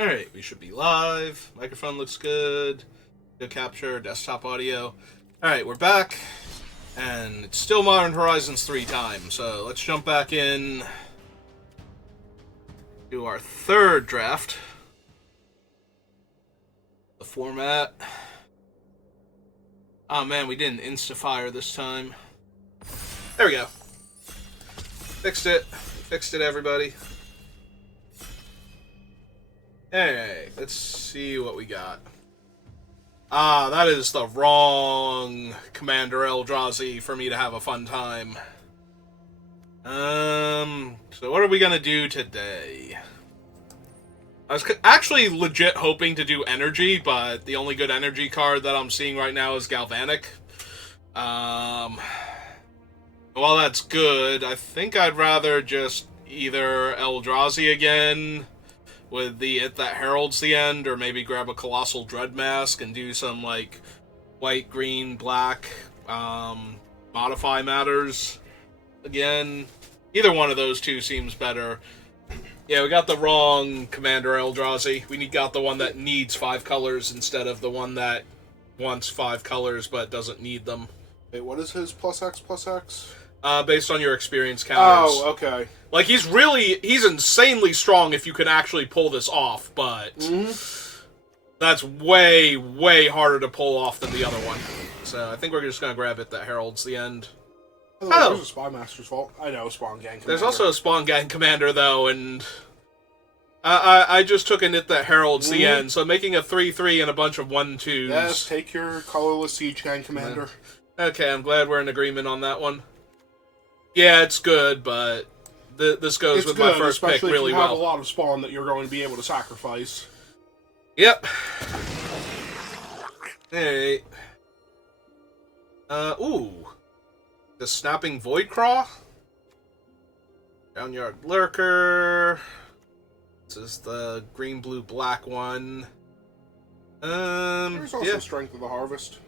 Alright, we should be live. Microphone looks good. Good capture, desktop audio. Alright, we're back. And it's still Modern Horizons 3 time. So let's jump back in to our third draft. The format. Oh man, we didn't insta-fire this time. There we go. Fixed it. Fixed it, everybody. Hey, let's see what we got. Ah, that is the wrong Commander Eldrazi for me to have a fun time. So what are we gonna do today? I was actually legit hoping to do energy, but the only good energy card that I'm seeing right now is Galvanic. While that's good, I think I'd rather just either Eldrazi again with the It That Heralds the End, or maybe grab a Colossal Dread Mask and do some, like, white, green, black, modify matters again. Either one of those two seems better. Yeah, we got the wrong Commander Eldrazi. We got the one that needs 5 colors instead of the one that wants 5 colors but doesn't need them. Wait, what is his plus X? Based on your experience counters. Oh, okay. Like, he's insanely strong if you can actually pull this off, but that's way, way harder to pull off than the other one. So I think we're just gonna grab It That Heralds the End. Oh, there's a Spy Master's Vault. I know, Spawn Gang Commander. There's also a Spawn Gang Commander, though, and I just took an It That Heralds the End, so making a 3/3 and a bunch of 1/2s. Yes, take your colorless Siege Gang Commander. Okay, I'm glad we're in agreement on that one. Yeah, it's good, but this goes It's with good, my first pick especially really if you have well. a lot of spawn that you're going to be able to sacrifice. Yep. Hey. Ooh. The Snapping Voidcraw. Downyard Lurker. This is the green, blue, black one. There's also yeah. Strength of the Harvest.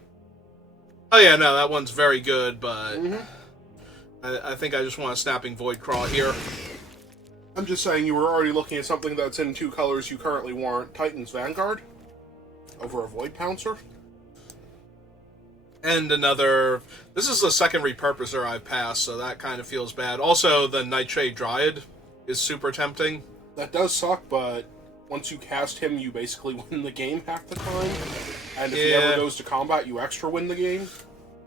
Oh yeah, no, that one's very good, but I think I just want a Snapping Voidcraw here. I'm just saying, you were already looking at something that's in 2 colors you currently warrant. Titan's Vanguard over a Void Pouncer. And another... This is the second repurposer I've passed, so that kind of feels bad. Also, the Nightshade Dryad is super tempting. That does suck, but once you cast him, you basically win the game half the time. And if he ever goes to combat, you extra win the game.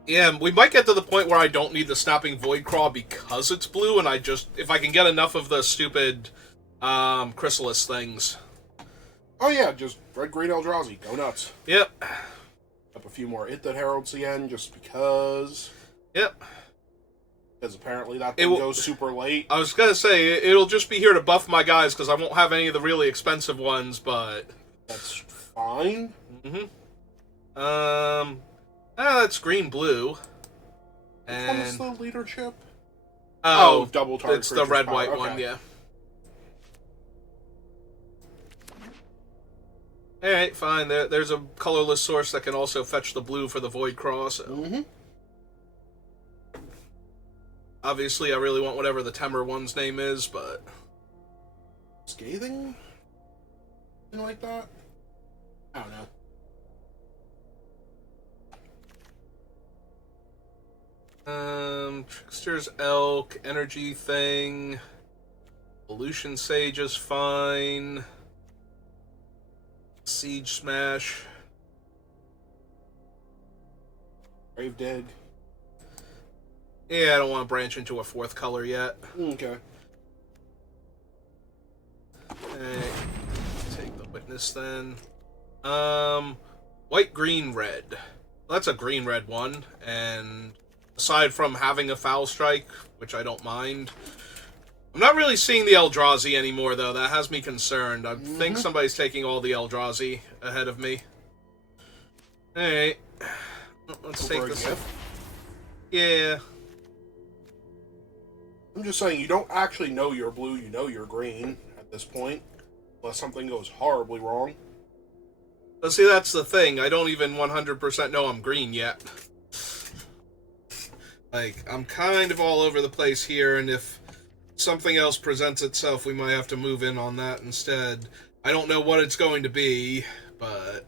Yeah, we might get to the point where I don't need the Snapping Voidcraw because it's blue, and I just... If I can get enough of the stupid Chrysalis things. Oh yeah, just Red Green Eldrazi. Go nuts. Yep. Up a few more It That Heralds the End, just because. Yep. Because apparently that thing goes super late. I was gonna say, it'll just be here to buff my guys, because I won't have any of the really expensive ones, but... That's fine. That's green-blue. Which one is the leadership? Oh, double target. it's the red-white one, yeah. Alright, fine. There's a colorless source that can also fetch the blue for the Voidcraw, so... Obviously, I really want whatever the Temur one's name is, but... Scathing? Something like that? I don't know. Trickster's Elk, Energy Thing... Evolution Sage is fine... Siege Smash... Grave Dig. Yeah, I don't want to branch into a 4th color yet. Okay. Hey, take the Witness then. White, green, red. Well, that's a green-red one, and aside from having a Foul Strike, which I don't mind, I'm not really seeing the Eldrazi anymore, though. That has me concerned. I think somebody's taking all the Eldrazi ahead of me. Alright. Let's take this. Yeah. I'm just saying, you don't actually know you're blue, you know you're green at this point. Unless something goes horribly wrong. But see, that's the thing. I don't even 100% know I'm green yet. Like, I'm kind of all over the place here, and if something else presents itself, we might have to move in on that instead. I don't know what it's going to be, but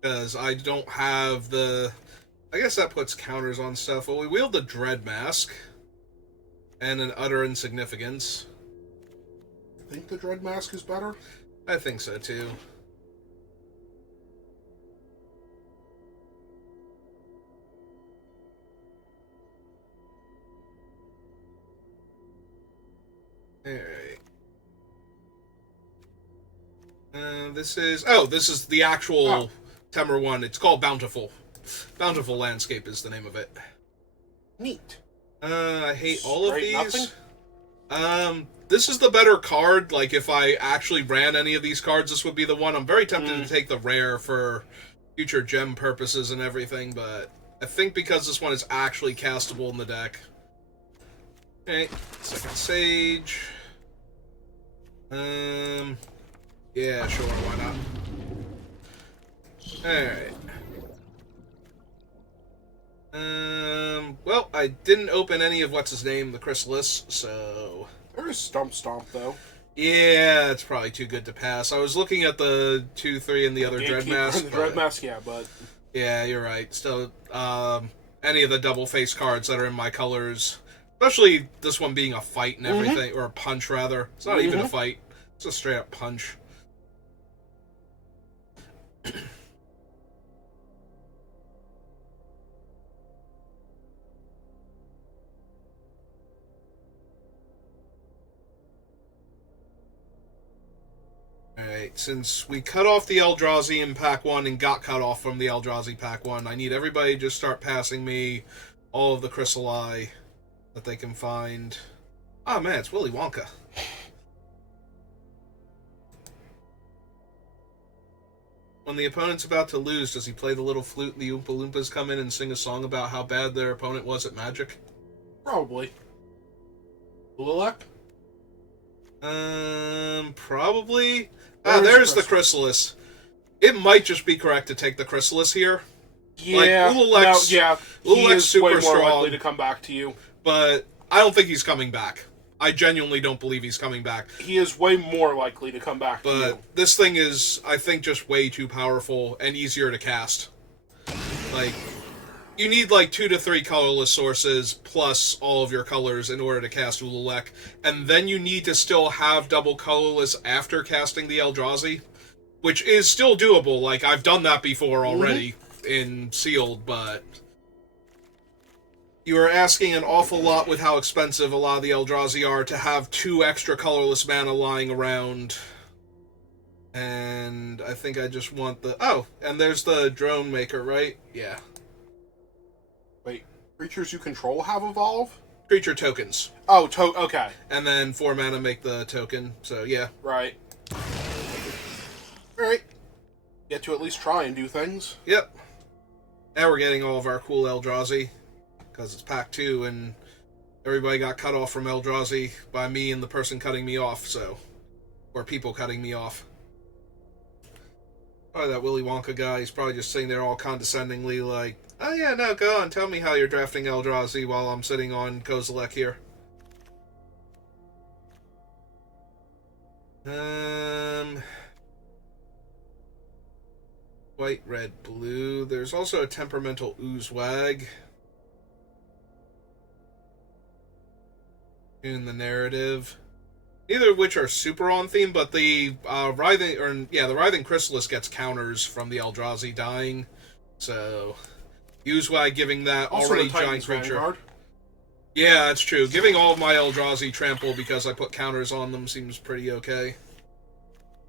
because I don't have the, I guess that puts counters on stuff. Well, we wield the Dread Mask and an Utter Insignificance. I think the Dread Mask is better. I think so too. Alright. This is the actual Temur one. It's called Bountiful. Bountiful Landscape is the name of it. Neat. I hate all of these. Nothing? This is the better card. Like, if I actually ran any of these cards, this would be the one. I'm very tempted to take the rare for future gem purposes and everything, but I think because this one is actually castable in the deck. Okay, second Sage. Yeah, sure, why not? Alright. Well, I didn't open any of what's-his-name, the Chrysalis, so... There is Stump Stomp, though. Yeah, it's probably too good to pass. I was looking at the 2-3 and the other Dread Mask. The Dread Mask, yeah, but... Yeah, you're right. Still, any of the double-face cards that are in my colors, especially this one being a fight and everything, or a punch, rather. It's not even a fight. It's a straight-up punch. Alright, since we cut off the Eldrazi in Pack 1 and got cut off from the Eldrazi Pack 1, I need everybody to just start passing me all of the Chrysali that they can find. Oh man, it's Willy Wonka. When the opponent's about to lose, does he play the little flute and the Oompa Loompas come in and sing a song about how bad their opponent was at Magic? Probably. Lilek? Probably. There's the Chrysalis. It might just be correct to take the Chrysalis here. Yeah, like, he is super way more strong, likely to come back to you. But I don't think he's coming back. I genuinely don't believe he's coming back. He is way more likely to come back to you. But this thing is, I think, just way too powerful and easier to cast. Like, you need like 2 to 3 colorless sources plus all of your colors in order to cast Ululek, and then you need to still have double colorless after casting the Eldrazi, which is still doable. Like, I've done that before already in Sealed, but you are asking an awful lot with how expensive a lot of the Eldrazi are to have 2 extra colorless mana lying around. And I think I just want the... Oh, and there's the Drone Maker, right? Yeah. Wait, creatures you control have evolve? Creature tokens. Oh, okay. And then 4 mana make the token, so yeah. Right. Alright. Get to at least try and do things. Yep. Now we're getting all of our cool Eldrazi, because it's Pack 2, and everybody got cut off from Eldrazi by me and the person cutting me off, so... Or people cutting me off. Probably that Willy Wonka guy, he's probably just sitting there all condescendingly like, oh yeah, no, go on, tell me how you're drafting Eldrazi while I'm sitting on Kozilek here. White, red, blue. There's also a Temperamental Oozewag in the narrative. Neither of which are super on theme, but the the Writhing Chrysalis gets counters from the Eldrazi dying, so Oozewag giving that Also already the Titan's giant creature. Vanguard. Yeah, that's true. Giving all of my Eldrazi trample because I put counters on them seems pretty okay.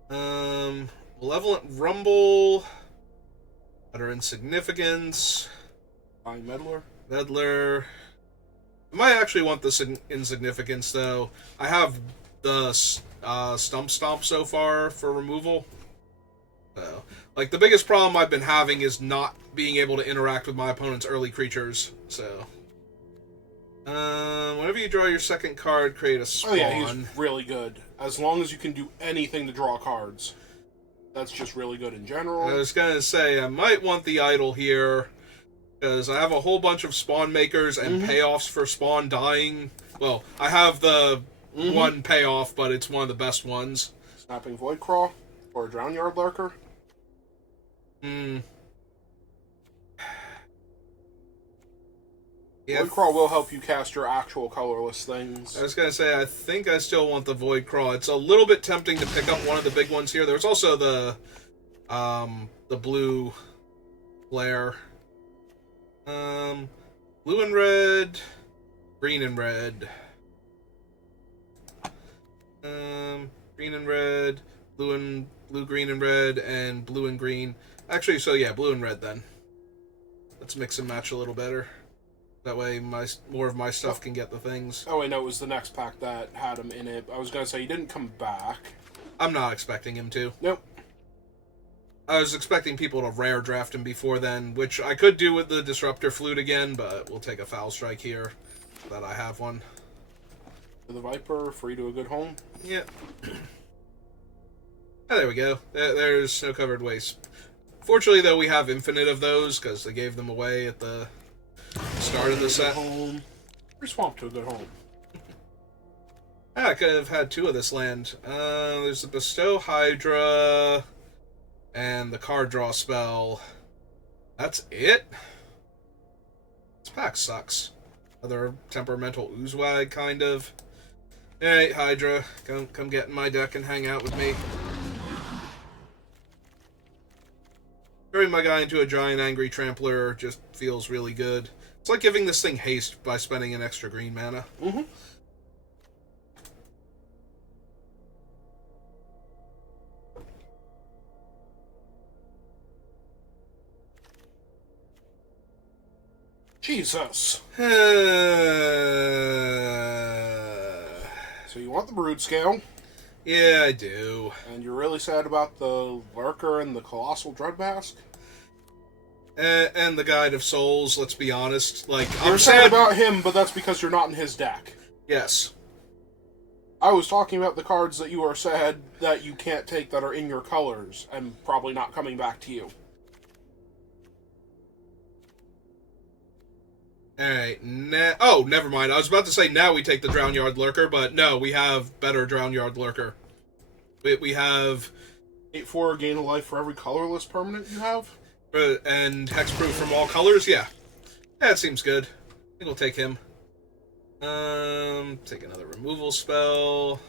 Malevolent Rumble, Utter Insignificance, Fine Meddler. Meddler. I might actually want this Insignificance though. I have the Stump Stomp so far for removal. So, like, the biggest problem I've been having is not being able to interact with my opponent's early creatures. So, whenever you draw your second card, create a spawn. Oh yeah, he's really good. As long as you can do anything to draw cards. That's just really good in general. I was gonna say, I might want the Idol here, because I have a whole bunch of spawn makers and payoffs for spawn dying. Well, I have the one payoff, but it's one of the best ones. Snapping Voidcraw or a Drownyard Lurker. Yeah. Voidcrawl will help you cast your actual colorless things. I was gonna say, I think I still want the Voidcrawl. It's a little bit tempting to pick up one of the big ones here. There's also the blue flare. Blue and red, green and red. Green and red, blue, green and red, and blue and green. Actually, so yeah, blue and red then. Let's mix and match a little better. That way, more of my stuff can get the things. Oh wait, no, it was the next pack that had him in it. I was gonna say he didn't come back. I'm not expecting him to. Nope. I was expecting people to rare draft him before then, which I could do with the Disruptor Flute again, but we'll take a Foul Strike here, so that I have one. For the Viper, free to a good home. Yeah. Oh, there we go. There's Snow-Covered Waste. Fortunately, though, we have infinite of those, because they gave them away at the start of the set. Home. Reswamp to a good home. I could have had two of this land. There's the Bestow Hydra and the card draw spell. That's it? This pack sucks. Other temperamental Oozewag, kind of. Alright, Hydra, come get in my deck and hang out with me. Turning my guy into a giant angry trampler just feels really good. It's like giving this thing haste by spending an extra green mana. Mm-hmm. Jesus. So you want the Brood Scale. Yeah, I do. And you're really sad about the Lurker and the Colossal Dreadmask? And the Guide of Souls, let's be honest. Like, You're I'm sad about him, but that's because you're not in his deck. Yes. I was talking about the cards that you are sad that you can't take that are in your colors, and probably not coming back to you. Alright, oh, never mind. I was about to say now we take the Drownyard Lurker, but no, we have better Drownyard Lurker. We have 8/4 gain a life for every colorless permanent you have? And hexproof from all colors, yeah. That seems good. I think we'll take him. Take another removal spell.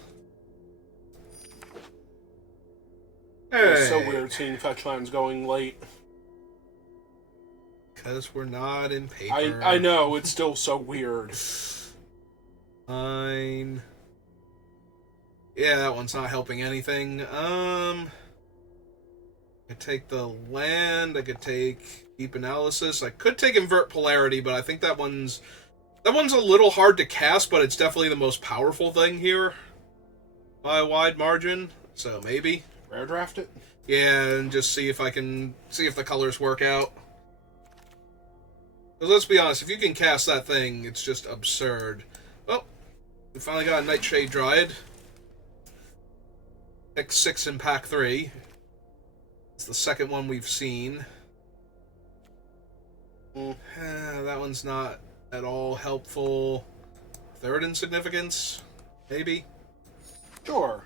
It's so weird seeing fetch lands going late. Because we're not in paper. I know, it's still so weird. Fine. Yeah, that one's not helping anything. I could take the land, I could take Deep Analysis, I could take Invert Polarity, but I think that one's a little hard to cast, but it's definitely the most powerful thing here. By a wide margin, so maybe. Rare draft it? Yeah, and just see if the colors work out. Because let's be honest, if you can cast that thing, it's just absurd. Oh, we finally got a Nightshade Dryad. Pick 6 in pack 3. It's the second one we've seen. That one's not at all helpful. Third in significance? Maybe? Sure.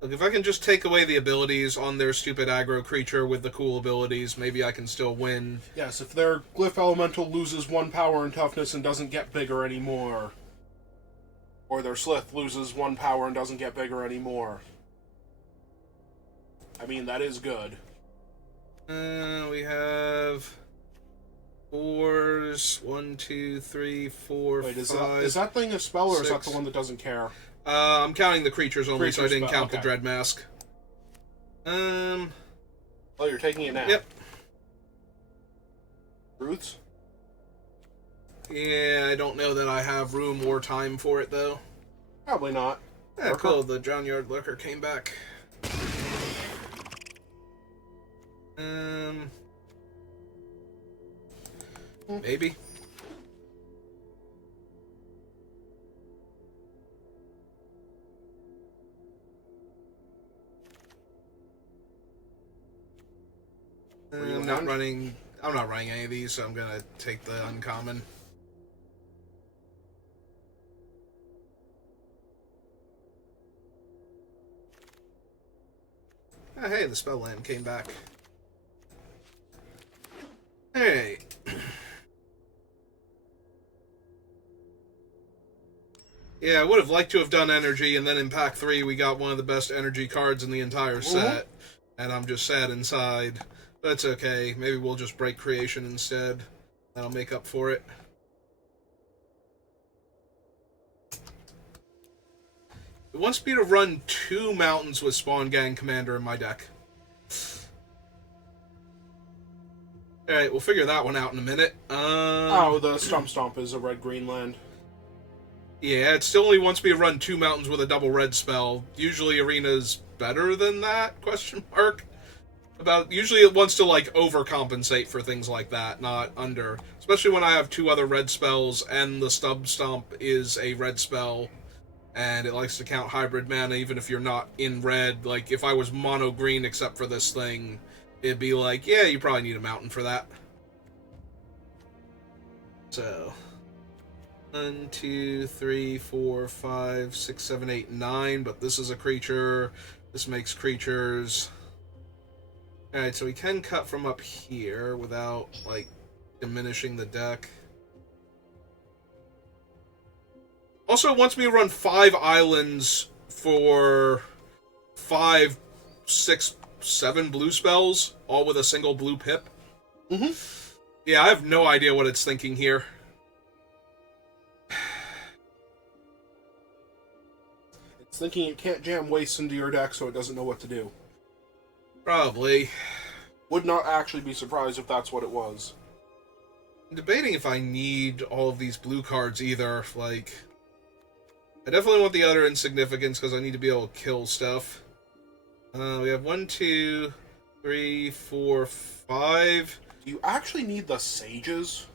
Look, if I can just take away the abilities on their stupid aggro creature with the cool abilities, maybe I can still win. Yes, if their Glyph Elemental loses 1 power and toughness and doesn't get bigger anymore. Or their Slith loses 1 power and doesn't get bigger anymore. I mean, that is good. We have 4s. 1, 2, 3, 4, Wait, 5. is that thing a spell or 6. is that the one that doesn't care? I'm counting the creatures only, so I didn't count okay. the Dread Mask. Oh, you're taking it now? Yep. Truths? Yeah, I don't know that I have room or time for it, though. Probably not. Yeah, cool. The Drownyard Lurker came back. Maybe. I'm not running any of these, so I'm gonna take the uncommon. Oh, hey, the spell land came back. Hey. Yeah, I would have liked to have done energy, and then in pack 3 we got one of the best energy cards in the entire set, and I'm just sad inside. But it's okay. Maybe we'll just break creation instead. That'll make up for it. It wants me to run 2 mountains with Spawn Gang Commander in my deck. Alright, we'll figure that one out in a minute. Oh, the Stump Stomp is a red-green land. Yeah, it still only wants me to run 2 mountains with a double red spell. Usually Arena's better than that, question mark. Usually it wants to, like, overcompensate for things like that, not under. Especially when I have 2 other red spells, and the Stump Stomp is a red spell, and it likes to count hybrid mana even if you're not in red. Like, if I was mono green except for this thing, it'd be like, yeah, you probably need a mountain for that. So 1, 2, 3, 4, 5, 6, 7, 8, 9, but this is a creature. This makes creatures. Alright, so we can cut from up here without, like, diminishing the deck. Also, it wants me to run 5 islands for 5, 6, 7 blue spells, all with a single blue pip. Mm-hmm. Yeah, I have no idea what it's thinking here. It's thinking it can't jam wastes into your deck, so it doesn't know what to do. Probably. Would not actually be surprised if that's what it was. I'm debating if I need all of these blue cards either. Like, I definitely want the other insignificance because I need to be able to kill stuff. We have 1, 2, 3, 4, 5. Do you actually need the Sages?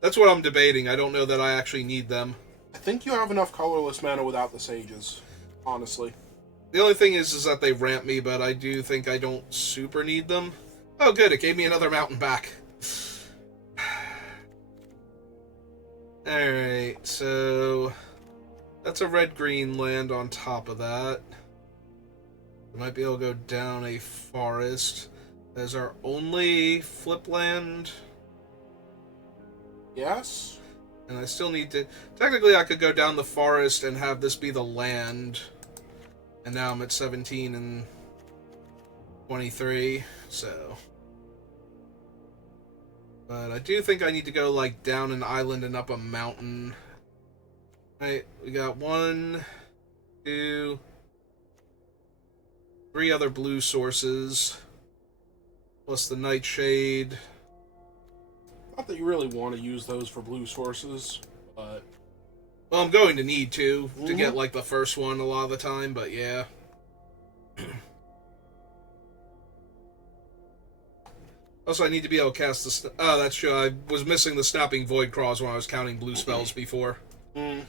That's what I'm debating. I don't know that I actually need them. I think you have enough colorless mana without the Sages, honestly. The only thing is that they ramp me, but I do think I don't super need them. Oh, good. It gave me another mountain back. Alright, so that's a red-green land on top of that. We might be able to go down a forest. There's our only flip land. Yes? And I still need to... Technically, I could go down the forest and have this be the land. And now I'm at 17 and 23, so... But I do think I need to go, like, down an island and up a mountain. Right, we got 1, 2, 3 other blue sources. Plus the Nightshade. Not that you really want to use those for blue sources, but... Well, I'm going to need to get, like, the first one a lot of the time, but yeah. Also, I need to be able to cast the... Oh, that's true. I was missing the Snapping Voidclaws when I was counting blue spells before. But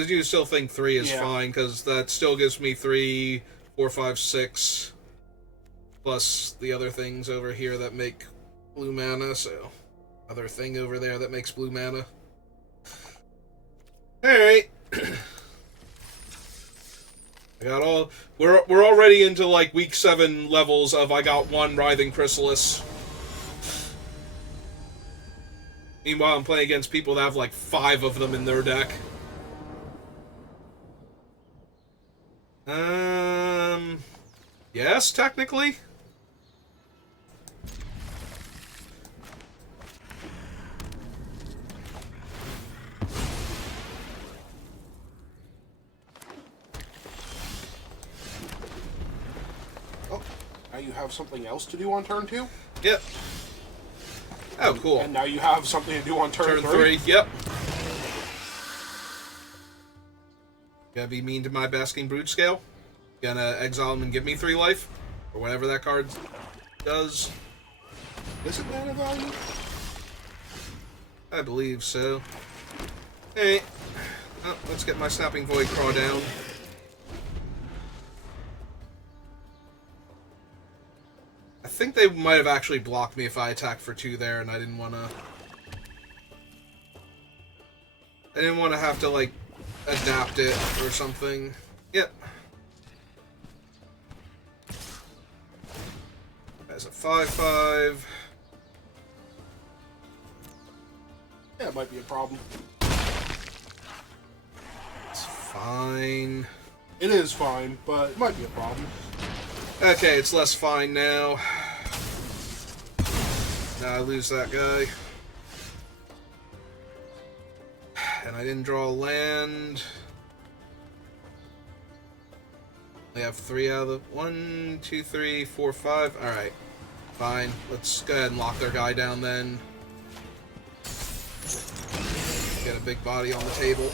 I do still think 3 is fine, because that still gives me 3, 4, 5, 6, plus the other things over here that make blue mana, so... Other thing over there that makes blue mana. Alright. I got all... We're already into, like, week 7 levels of I got 1 Writhing Chrysalis. Meanwhile, I'm playing against people that have, like, 5 of them in their deck. Yes, technically. Oh, now you have something else to do on turn 2? Yep. Oh, cool. And now you have something to do on turn 3? Yep. Gotta be mean to my Basking Brood scale. Gonna exile him and give me 3 life. Or whatever that card does. Is it mana value? I believe so. Hey. Oh, let's get my Snapping Voidclaw down. I think they might have actually blocked me if I attacked for 2 there, and I didn't want to... I didn't want to have to, like, adapt it or something. Yep. That's a 5/5. Yeah, it might be a problem. It's fine. It is fine, but it might be a problem. Okay, it's less fine now. Now I lose that guy. And I didn't draw a land. We have 3 out of the 1, 2, 3, 4, 5. Alright. Fine. Let's go ahead and lock their guy down then. Get a big body on the table.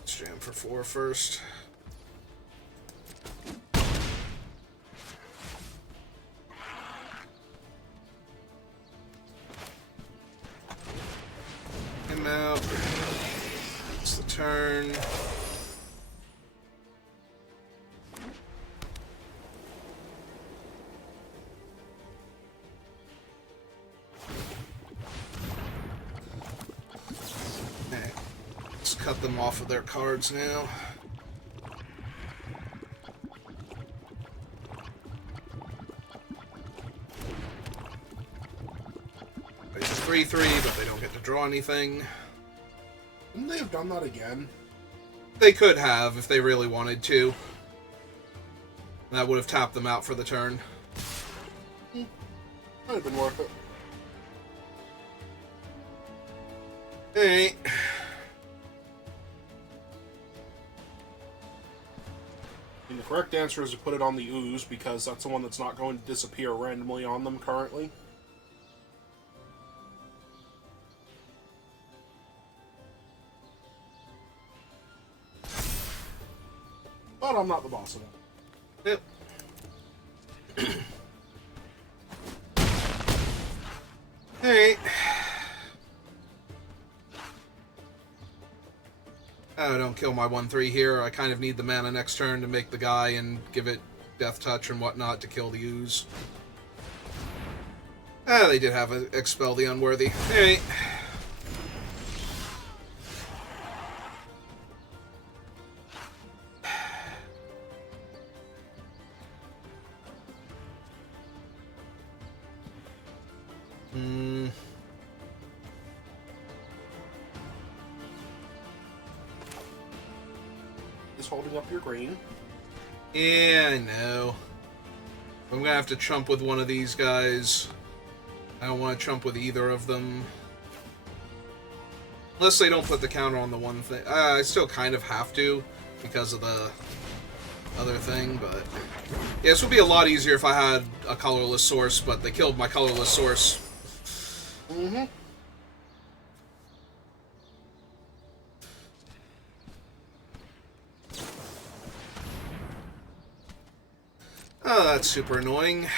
Let's jam for 4 first. Him out. It's the turn. Okay. Let's cut them off of their cards now. It's 3/3, but they don't get to draw anything. Wouldn't they have done that again? They could have if they really wanted to. That would have tapped them out for the turn. Might have been worth it. Hey. And the correct answer is to put it on the ooze, because that's the one that's not going to disappear randomly on them currently. But I'm not the boss of it. Yep. Hey. Oh, don't kill my 1/3 here. I kind of need the mana next turn to make the guy and give it death touch and whatnot to kill the ooze. Ah, they did have a expel the unworthy. Hey. Is holding up your green. Yeah, I know. I'm gonna have to chump with one of these guys. I don't want to chump with either of them. Unless they don't put the counter on the one thing. I still kind of have to, because of the other thing, but... Yeah, this would be a lot easier if I had a colorless source, but they killed my colorless source. Mm-hmm. Oh, that's super annoying.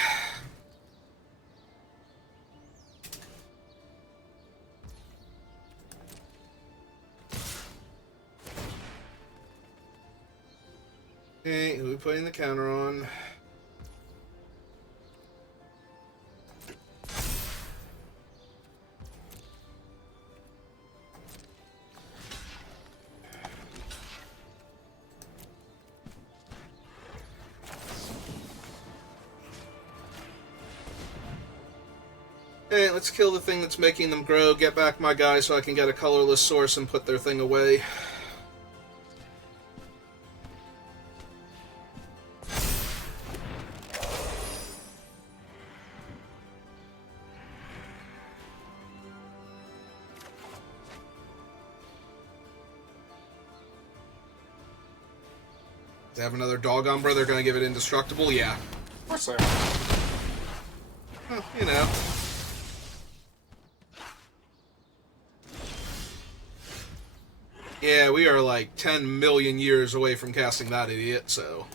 Okay, who are we putting the counter on? Hey, let's kill the thing that's making them grow, get back my guy so I can get a colorless source and put their thing away. They have another dog umbra, they're gonna give it indestructible? Yeah. Of course they are. Well, you know. Yeah, we are like 10 million years away from casting that idiot, so...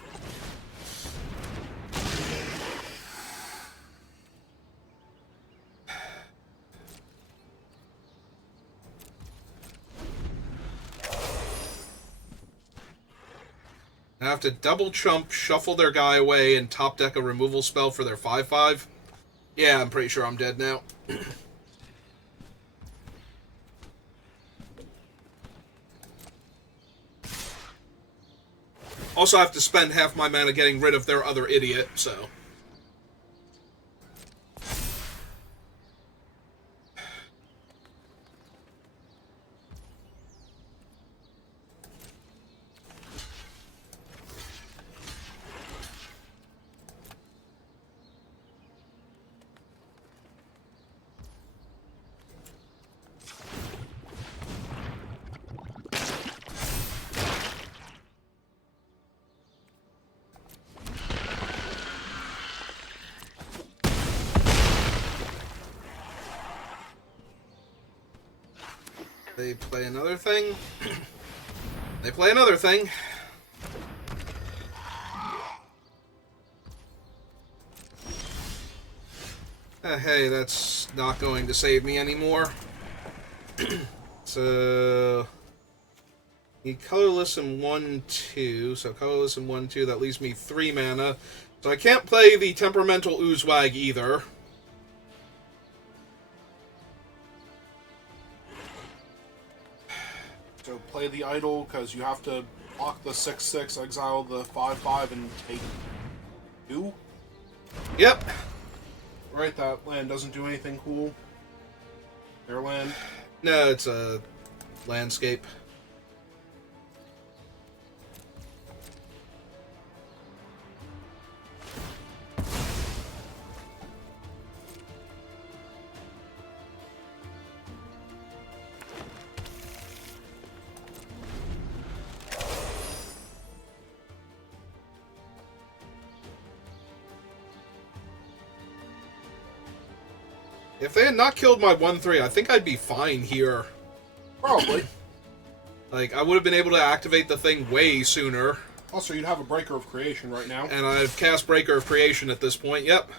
I have to double chump, shuffle their guy away, and top deck a removal spell for their 5/5. Yeah, I'm pretty sure I'm dead now. Also, I have to spend half my mana getting rid of their other idiot, so... They play another thing. They play another thing. Hey, that's not going to save me anymore. So... Need colorless and 1/2. So colorless and 1/2, that leaves me 3 mana. So I can't play the Temperamental Oozewag either. So play the idol, because you have to block the 6/6, exile the 5/5, and take 2. Yep. Right, that land doesn't do anything cool. Their land. No, it's a landscape. If they had not killed my 1/3, I think I'd be fine here. Probably. Like, I would have been able to activate the thing way sooner. Also, you'd have a Breaker of Creation right now. And I've cast Breaker of Creation at this point, yep.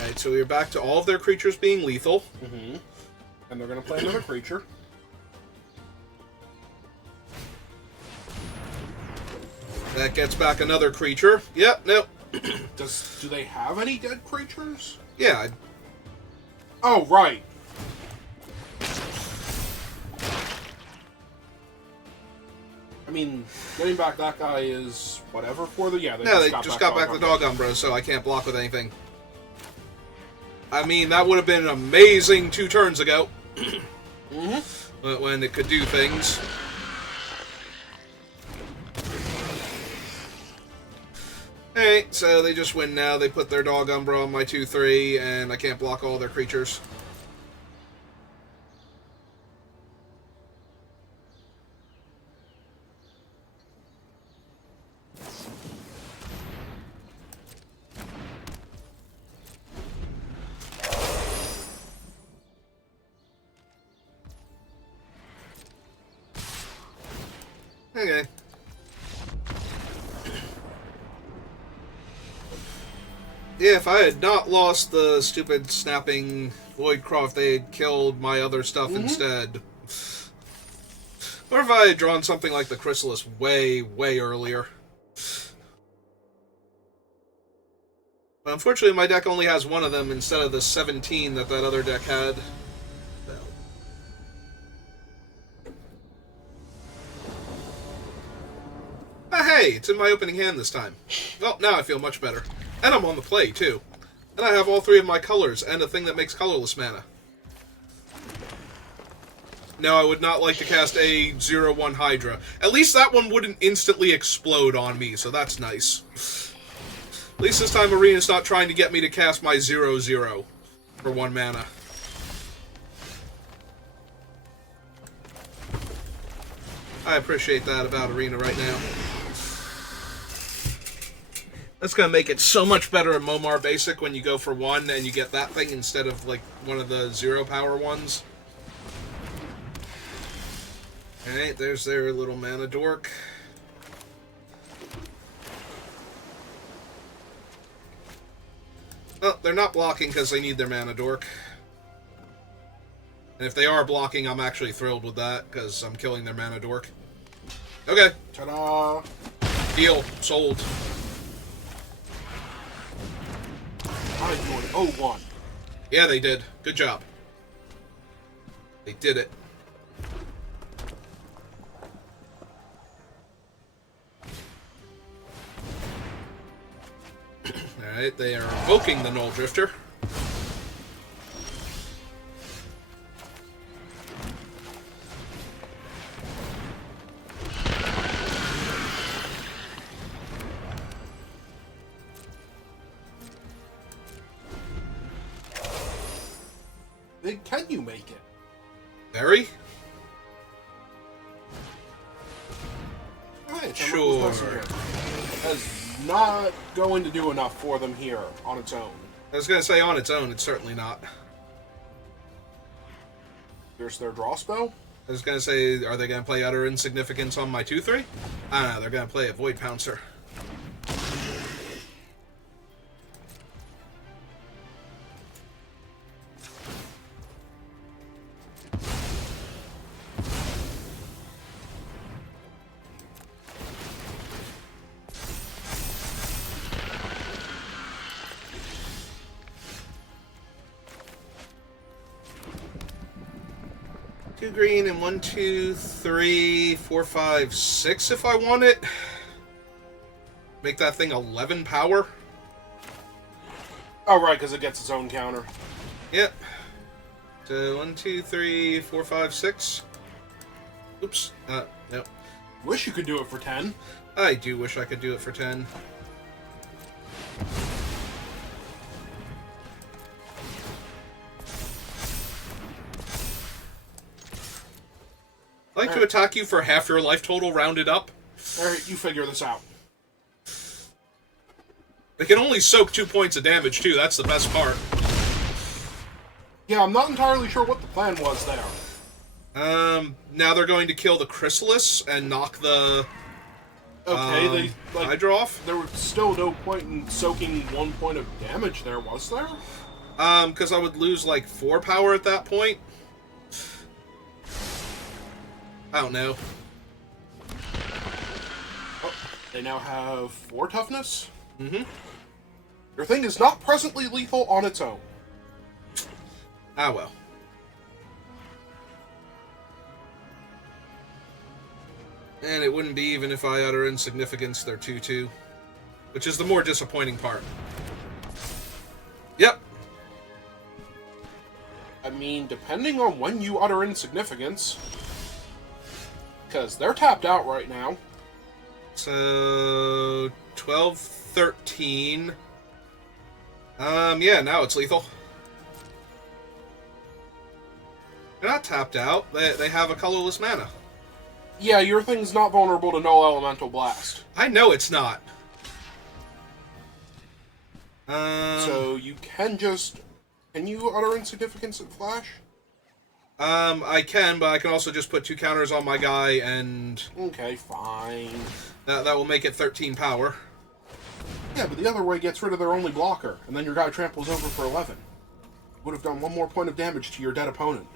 Alright, so we're back to all of their creatures being lethal. Mm-hmm. And they're going to play another creature. That gets back another creature. Yep, nope. Do they have any dead creatures? Yeah, Oh, right. I mean, getting back that guy is whatever for the... Yeah, they just got back the Dog Umbra, so I can't block with anything. I mean, that would have been an amazing 2 turns ago. Mm-hmm. When it could do things. Alright, so they just win now. They put their Dog Umbra on my 2/3, and I can't block all their creatures. Okay. Yeah, if I had not lost the stupid snapping Voidcroft, they had killed my other stuff instead. Or if I had drawn something like the Chrysalis way, way earlier. But unfortunately, my deck only has one of them instead of the 17 that other deck had. Hey, it's in my opening hand this time. Well, now I feel much better. And I'm on the play, too. And I have all 3 of my colors, and a thing that makes colorless mana. No, I would not like to cast a 0/1 Hydra. At least that one wouldn't instantly explode on me, so that's nice. At least this time Arena's not trying to get me to cast my 0/0 for 1 mana. I appreciate that about Arena right now. That's gonna make it so much better in Momar Basic when you go for one and you get that thing instead of like one of the 0 power ones. Alright, there's their little mana dork. Well, they're not blocking because they need their mana dork. And if they are blocking, I'm actually thrilled with that because I'm killing their mana dork. Okay. Ta-da! Deal. Sold. I'm doing 0-1. Yeah, they did. Good job. They did it. Alright, they are invoking the Null Drifter. Big, can you make it? Very? Alright, Sure. That's not going to do enough for them here on its own. I was gonna say on its own, it's certainly not. Here's their draw spell. I was gonna say, are they gonna play Utter Insignificance on my 2-3? I don't know, they're gonna play a Void Pouncer. Two green and 1, 2, 3, 4, 5, 6 if I want it. Make that thing 11 power. Oh, right, because it gets its own counter. Yep. So 1, 2, 3, 4, 5, 6. Oops. Nope. Wish you could do it for 10. I do wish I could do it for 10. I'd like to attack you for half your life total rounded up. Alright, you figure this out. They can only soak 2 points of damage, too. That's the best part. Yeah, I'm not entirely sure what the plan was there. Now they're going to kill the Chrysalis and knock the Okay, Hydra off. there was still no point in soaking 1 point of damage there, was there? Because I would lose like 4 power at that point. I don't know. Oh, they now have 4 toughness. Mm-hmm. Your thing is not presently lethal on its own. Ah, well. And it wouldn't be even if I utter Insignificance their 2-2. Which is the more disappointing part. Yep. I mean, depending on when you utter Insignificance, because they're tapped out right now. So 12, 13. Yeah, now it's lethal. They're not tapped out. They have a colorless mana. Yeah, your thing's not vulnerable to Null Elemental Blast. I know it's not. So you can just... Can you utter Insignificance and Flash? I can, but I can also just put 2 counters on my guy, and Okay, fine. that will make it 13 power. Yeah, but the other way gets rid of their only blocker, and then your guy tramples over for 11. Would have done 1 more point of damage to your dead opponent.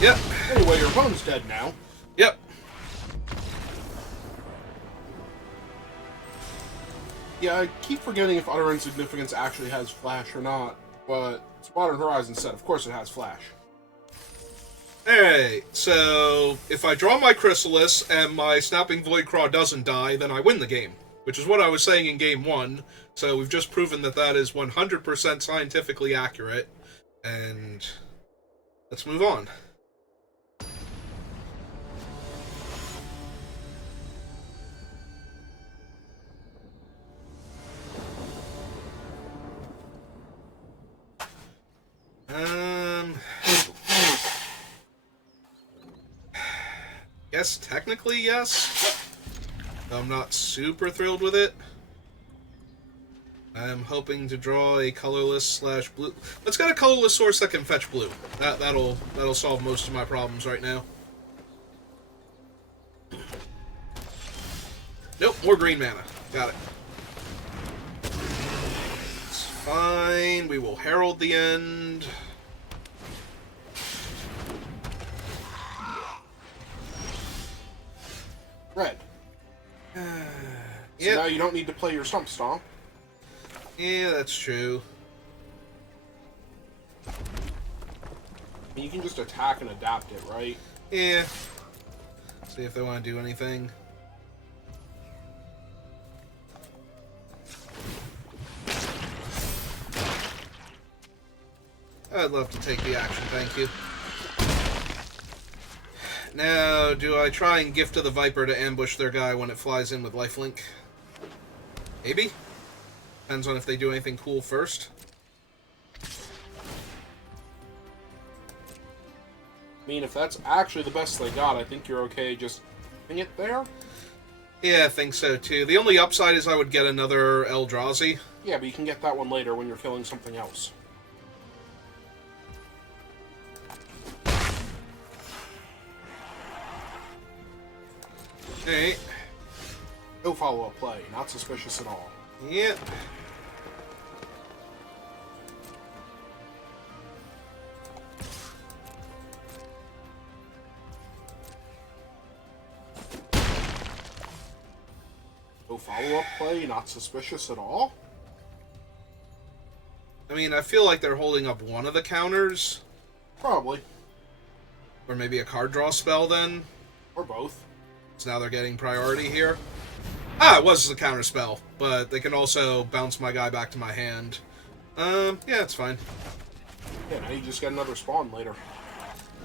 Yep. Anyway, your opponent's dead now. Yep. Yeah, I keep forgetting if Utter Insignificance actually has Flash or not, but it's Modern Horizons said, of course it has Flash. Alright, so if I draw my Chrysalis and my Snapping Voidcraw doesn't die, then I win the game. Which is what I was saying in Game 1, so we've just proven that that is 100% scientifically accurate, and let's move on. Yes, technically yes. I'm not super thrilled with it. I'm hoping to draw a colorless / blue. Let's get a colorless source that can fetch blue. That'll solve most of my problems right now. Nope, more green mana. Got it. It's fine. We will herald the end. Red. So Yep. now you don't need to play your Stump Stomp. Yeah, that's true. You can just attack and adapt it, right? Yeah. See if they want to do anything. I'd love to take the action, thank you. Now, do I try and gift to the Viper to ambush their guy when it flies in with lifelink? Maybe? Depends on if they do anything cool first. I mean, if that's actually the best they got, I think you're okay just putting it there. Yeah, I think so too. The only upside is I would get another Eldrazi. Yeah, but you can get that one later when you're killing something else. Alright. No follow-up play. Not suspicious at all. Yep. No follow-up play. Not suspicious at all. I mean, I feel like they're holding up one of the counters. Probably. Or maybe a card draw spell then. Or both. So now they're getting priority here. Ah, it was a counter spell, but they can also bounce my guy back to my hand. Yeah, it's fine. Yeah, now you just get another spawn later.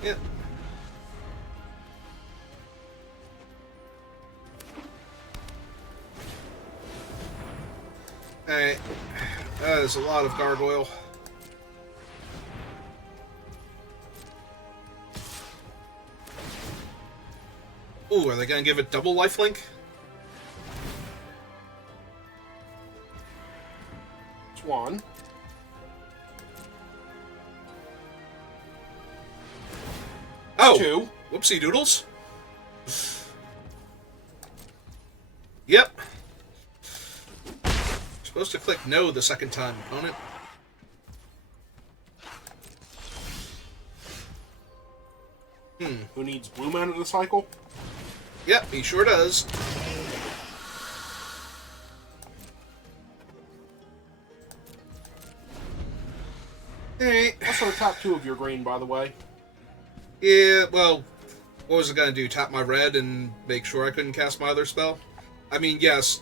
Yeah. Alright. That is a lot of gargoyle. Ooh, are they gonna give it double lifelink? It's one. Oh! Two. Whoopsie doodles. Yep. Supposed to click no the second time, opponent. Who needs blue mana to cycle? Yep, he sure does. Alright. Also, top two of your green, by the way. Yeah, well, what was it gonna do? Tap my red and make sure I couldn't cast my other spell? I mean, yes.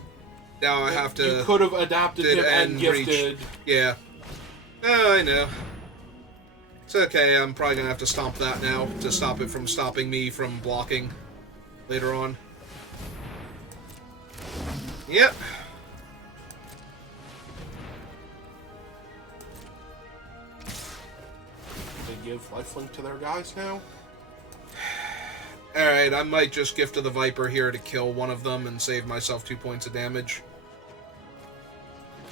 Now I have to... You could have adapted him and gifted. Yeah. Oh, I know. It's okay, I'm probably gonna have to stomp that now to stop it from stopping me from blocking later on. Yep. They give lifelink to their guys now? Alright, I might just gift to the Viper here to kill one of them and save myself 2 points of damage.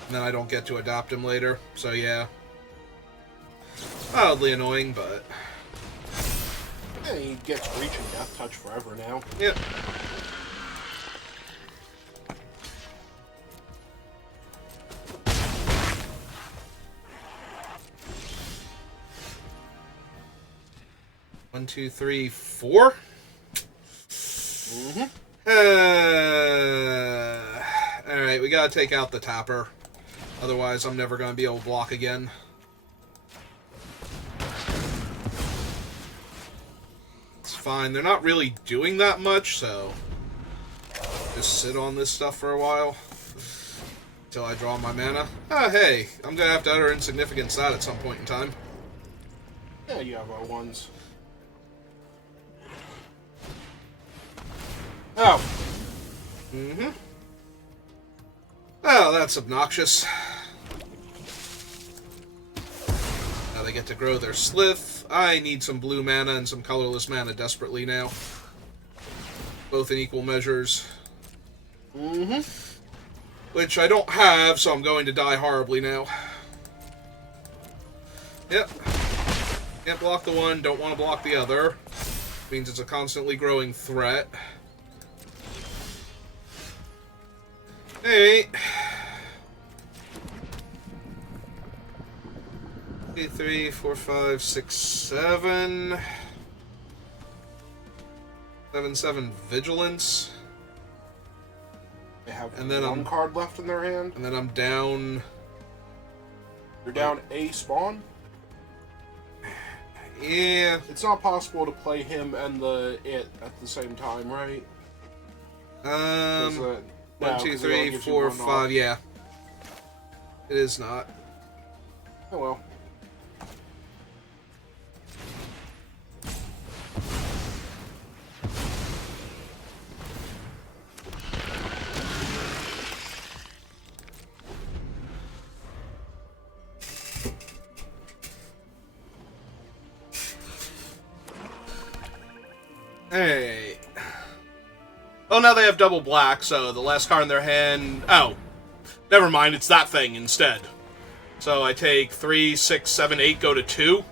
And then I don't get to adapt him later, so yeah. Mildly annoying, but... Yeah, he gets Reach and Death Touch forever now. Yep. One, two, three, four? Alright, we gotta take out the Tapper. Otherwise, I'm never gonna be able to block again. It's fine. They're not really doing that much, so... just sit on this stuff for a while. Until I draw my mana. Ah, hey, I'm gonna have to utter insignificance that at some point in time. Yeah, you have O1s. Oh. Mm-hmm. Oh, that's obnoxious. Now they get to grow their Slith. I need some blue mana and some colorless mana desperately now. Both in equal measures. Mm-hmm. Which I don't have, so I'm going to die horribly now. Yep. Can't block the one, don't want to block the other. Means it's a constantly growing threat. Hey. 2, 3, 4, 5, 6, 7. 7 vigilance. They have And then one card left in their hand. And then I'm down. You're down a spawn. Yeah. It's not possible to play him and it at the same time, right? 1, No, 2, 'cause it 3, only gives you 4, one 5. off. Yeah. It is not. Oh well. Hey. Oh, now they have double black, so the last card in their hand... Oh. Never mind, it's that thing instead. So I take 3, 6, 7, 8, go to 2.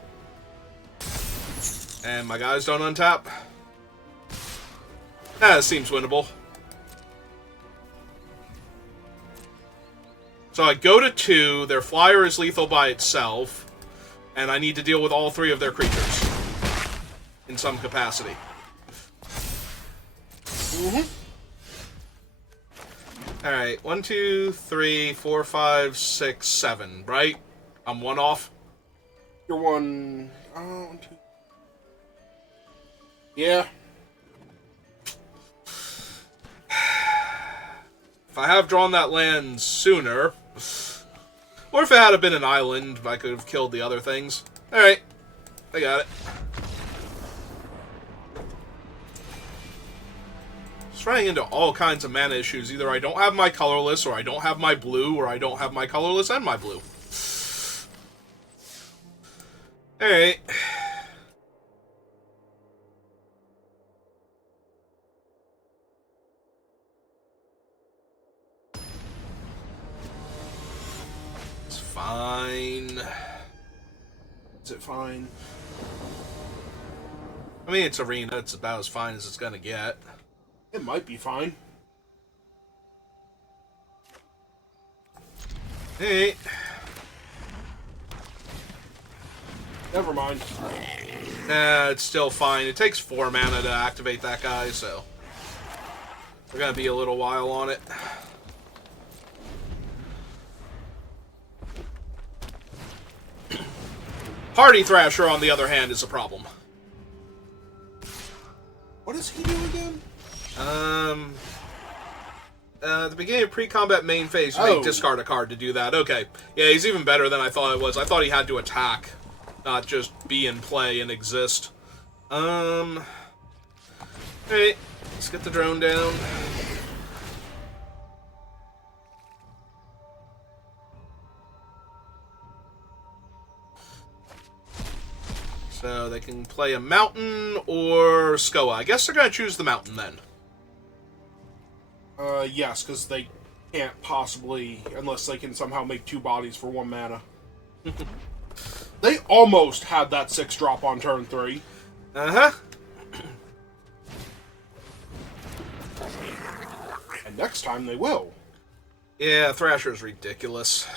And my guys don't untap. That seems winnable. So I go to 2, their flyer is lethal by itself, and I need to deal with all 3 of their creatures. In some capacity. Alright, 1, 2, 3, 4, 5, 6, 7, right? I'm 1 off. You're one. 1, 2. Yeah. If I have drawn that land sooner, or if it had been an island, I could have killed the other things. Alright, I got it. Just running into all kinds of mana issues. Either I don't have my colorless, or I don't have my blue, or I don't have my colorless and my blue. Alright. It's fine. Is it fine? I mean, it's arena. It's about as fine as it's gonna get. It might be fine. Hey. Never mind. Nah, it's still fine. It takes 4 mana to activate that guy, so we're gonna be a little while on it. Hardy Thrasher, on the other hand, is a problem. What does he do again? At the beginning of pre-combat main phase, you Oh. may discard a card to do that. Okay. Yeah, he's even better than I thought it was. I thought he had to attack, not just be in play and exist. Alright, let's get the drone down. So they can play a mountain or Skoa. I guess they're going to choose the mountain then. Yes, because they can't possibly, unless they can somehow make 2 bodies for 1 mana. They almost had that 6-drop on turn 3. Uh-huh. And next time they will. Yeah, Thrasher's ridiculous.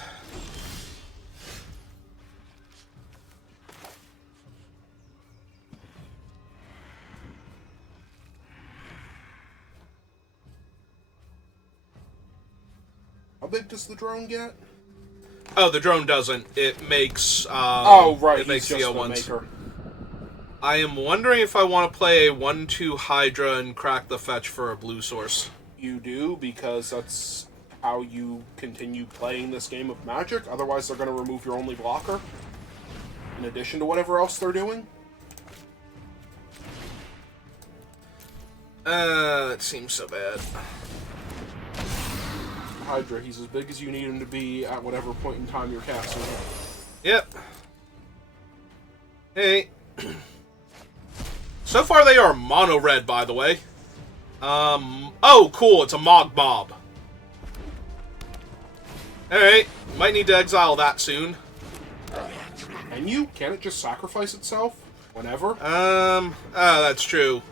How big does the drone get? Oh, the drone doesn't. It makes, Oh, right. It makes he's just the CO1s. maker. I am wondering if I want to play a 1-2 Hydra and crack the fetch for a blue source. You do, because that's how you continue playing this game of Magic. Otherwise, they're going to remove your only blocker. In addition to whatever else they're doing. It seems so bad. Hydra, he's as big as you need him to be at whatever point in time you're casting him. Yep. Hey. So far they are mono red, by the way. Oh, cool, it's a Mog Mob. Alright, might need to exile that soon. Can you? Can it just sacrifice itself? Whenever? That's true.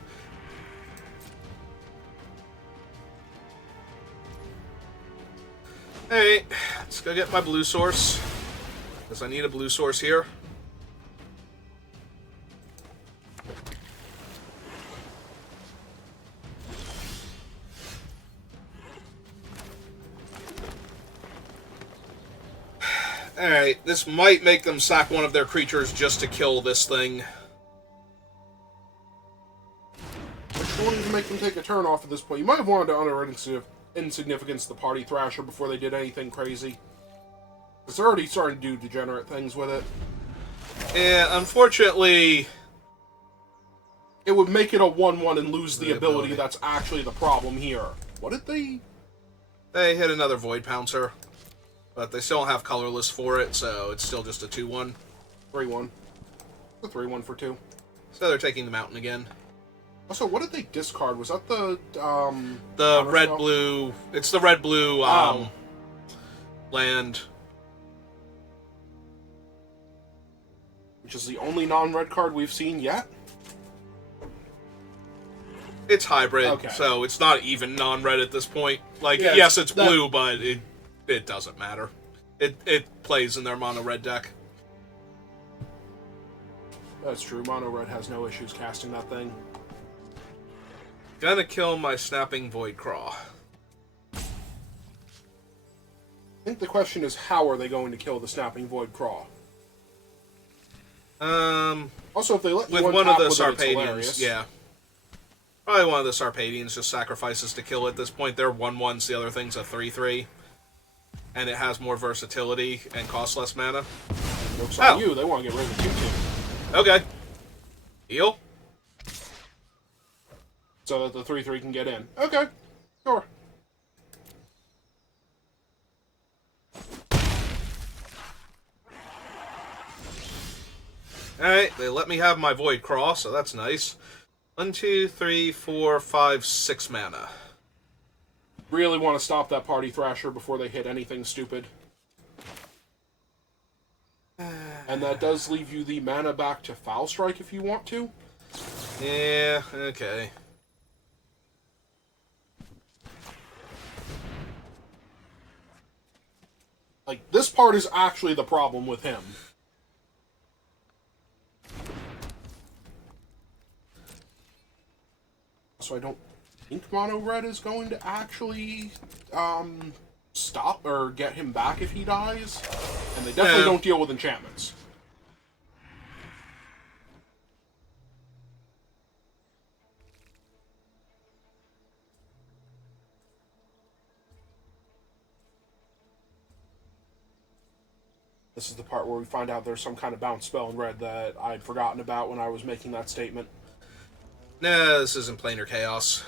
Alright, let's go get my blue source. Because I need a blue source here. Alright, this might make them sack one of their creatures just to kill this thing. I wanted to make them take a turn off at this point. You might have wanted to honor insignificance the Party Thrasher before they did anything crazy. Because they're already starting to do degenerate things with it. Yeah, unfortunately... It would make it a 1-1 and lose the The ability ability. that's actually the problem here. What did they... They hit another Void Pouncer. But they still don't have colorless for it, so it's still just a 2-1. 3-1. A 3-1 for 2. So they're taking the mountain again. Also, what did they discard? Was that the, The honor spell? red-blue... It's the red-blue, Oh. land. Which is the only non-red card we've seen yet? It's hybrid, Okay. so it's not even non-red at this point. Like, Yeah, yes, it's that- blue, but it doesn't matter. It plays in their mono-red deck. That's true. Mono Red has no issues casting that thing. Gonna kill my Snapping Void Craw. I think the question is, how are they going to kill the Snapping Void Craw? Also, if they let With you one of untap the with it, it's Sarpadians, hilarious. yeah. Probably one of the Sarpadians just sacrifices to kill at this point. They're 1-1s, the other thing's a 3-3. And it has more versatility and costs less mana. Joke's on Oh. you, they want to get rid of the 2-2. Okay. Heal? So that the 3-3 can get in. Okay, sure. Alright, they let me have my Void Craw, so that's nice. 1, 2, 3, 4, 5, 6 mana. Really want to stop that Party Thrasher before they hit anything stupid. And that does leave you the mana back to Foul Strike if you want to. Yeah, okay. Like, this part is actually the problem with him. So I don't think Mono Red is going to actually stop or get him back if he dies. And they definitely Yeah. don't deal with enchantments. This is the part where we find out there's some kind of bounce spell in red that I'd forgotten about when I was making that statement. Nah, this isn't Planar Chaos.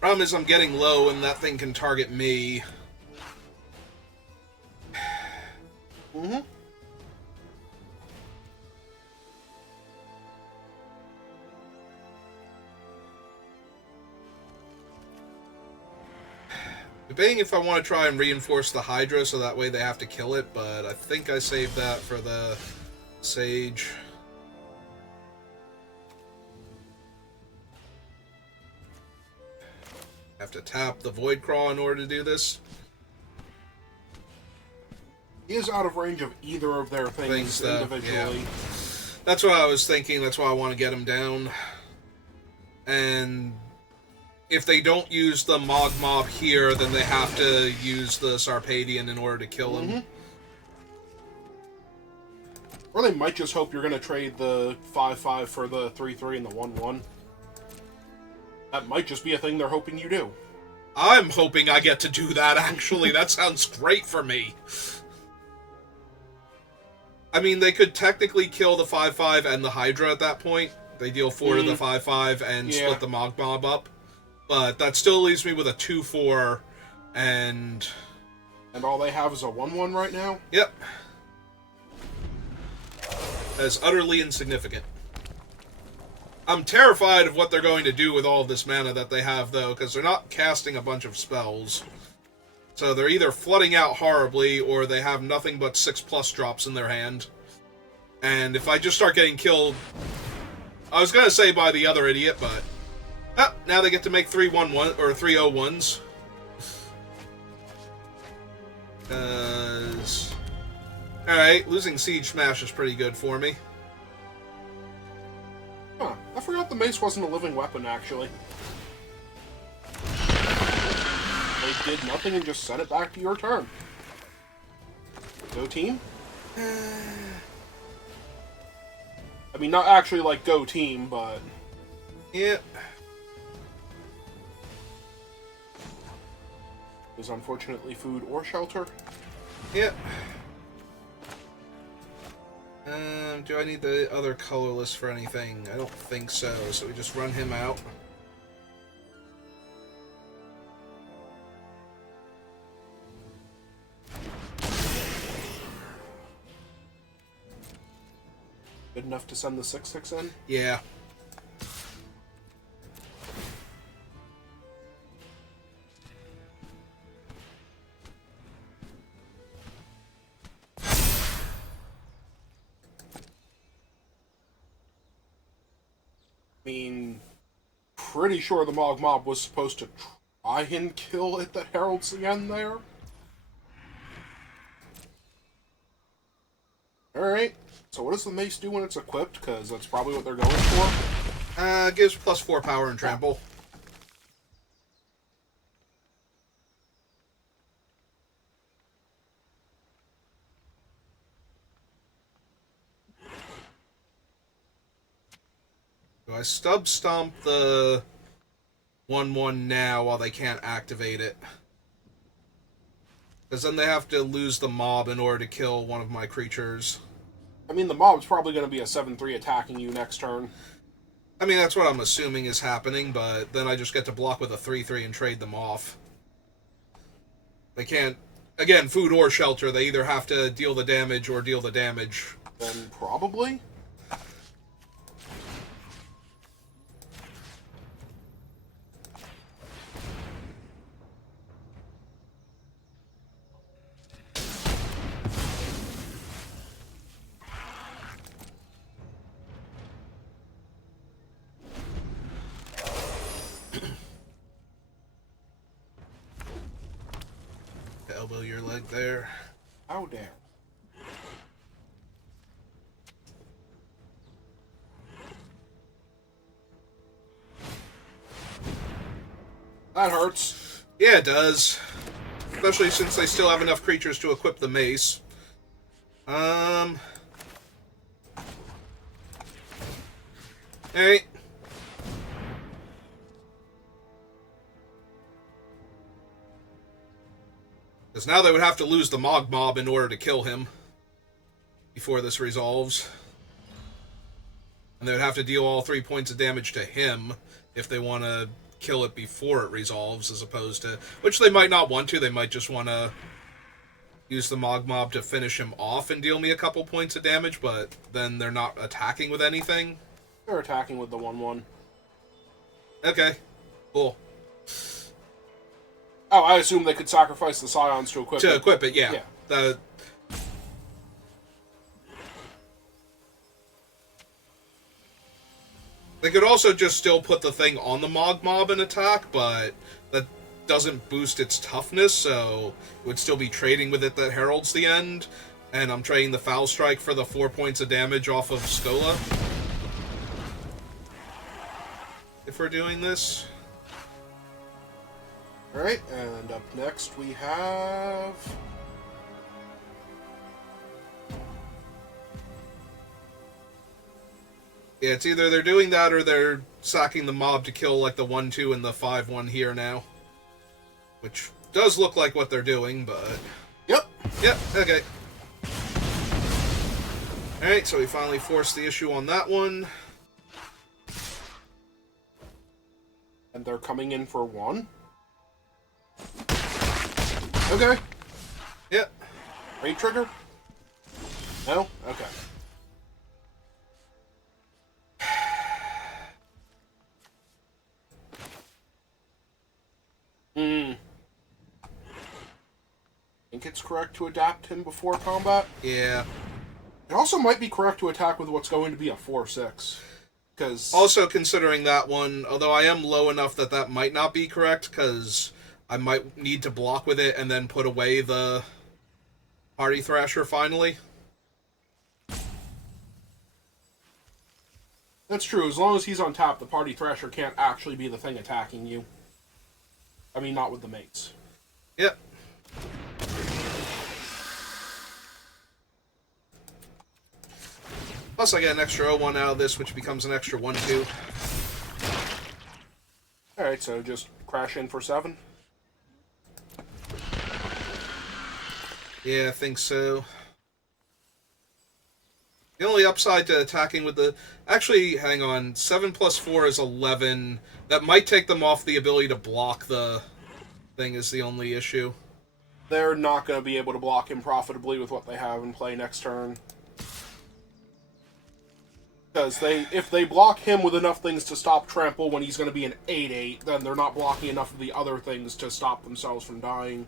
Problem is I'm getting low and that thing can target me. Mm-hmm. Debating if I want to try and reinforce the Hydra so that way they have to kill it, but I think I saved that for the Sage. Have to tap the Void Craw in order to do this. He is out of range of either of their things Though, individually. yeah. That's what I was thinking. That's why I want to get him down. And if they don't use the Mog Mob here, then they have to use the Sarpadian in order to kill him. Mm-hmm. Or they might just hope you're going to trade the 5-5 for the 3-3 and the 1-1. That might just be a thing they're hoping you do. I'm hoping I get to do that, actually. That sounds great for me. I mean, they could technically kill the 5-5 and the Hydra at that point. They deal 4 to the 5/5 and Yeah. split the Mog Mob up. But that still leaves me with a 2/4, and... And all they have is a 1/1 right now? Yep. As utterly insignificant. I'm terrified of what they're going to do with all of this mana that they have, though, because they're not casting a bunch of spells. So they're either flooding out horribly, or they have nothing but 6+ drops in their hand. And if I just start getting killed... I was going to say by the other idiot, but... Oh, now they get to make 3/1/1 or 3/0/1s. Alright, losing Siege Smash is pretty good for me. Huh. I forgot the mace wasn't a living weapon, actually. They did nothing and just sent it back to your turn. Go team? I mean, not actually like go team, but... Yep. Is unfortunately food or shelter. Yep. Do I need the other colorless for anything? I don't think so, so we just run him out. Good enough to send the 6/6 in? Yeah. I mean, pretty sure the Mog Mob was supposed to try and kill it that heralds the end there. Alright, so what does the mace do when it's equipped? Because that's probably what they're going for. Gives +4 power and trample. Do I stub stomp the 1/1 now while they can't activate it? Because then they have to lose the mob in order to kill one of my creatures. I mean, the mob's probably going to be a 7/3 attacking you next turn. I mean, that's what I'm assuming is happening, but then I just get to block with a 3/3 and trade them off. They can't... Again, food or shelter, they either have to deal the damage or deal the damage. Then probably. Elbow your leg there. How dare. That hurts. Yeah, it does. Especially since they still have enough creatures to equip the mace. Alright. Because now they would have to lose the Mog Mob in order to kill him. Before this resolves. And they would have to deal all 3 points of damage to him if they want to kill it before it resolves, as opposed to... Which they might not want to, they might just want to use the Mog Mob to finish him off and deal me a couple points of damage, but then they're not attacking with anything. They're attacking with the 1/1. Okay, cool. Oh, I assume they could sacrifice the Scions to equip it. To equip it, yeah. Yeah. They could also just still put the thing on the Mog Mob and attack, but that doesn't boost its toughness, so it would still be trading with it that heralds the end. And I'm trading the Foul Strike for the 4 points of damage off of Skola. If we're doing this. Alright, and up next we have... Yeah, it's either they're doing that or they're sacking the mob to kill like the 1/2 and the 5/1 here now. Which does look like what they're doing, but... Yep. Yep, okay. Alright, so we finally forced the issue on that one. And they're coming in for 1? Okay. Yep. Rate trigger? No? Okay. Think it's correct to adapt him before combat? Yeah. It also might be correct to attack with what's going to be a 4/6. Because... Also considering that one, although I am low enough that that might not be correct, because I might need to block with it and then put away the Party Thrasher finally. That's true. As long as he's on top, the Party Thrasher can't actually be the thing attacking you. I mean, not with the mates. Yep. Plus I get an extra 0-1 out of this, which becomes an extra 1-2. Alright, so just crash in for 7? Yeah, I think so. The only upside to attacking with the... Actually, hang on. 7 plus 4 is 11. That might take them off the ability to block the thing is the only issue. They're not going to be able to block him profitably with what they have in play next turn. Because if they block him with enough things to stop Trample when he's going to be an 8/8, then they're not blocking enough of the other things to stop themselves from dying.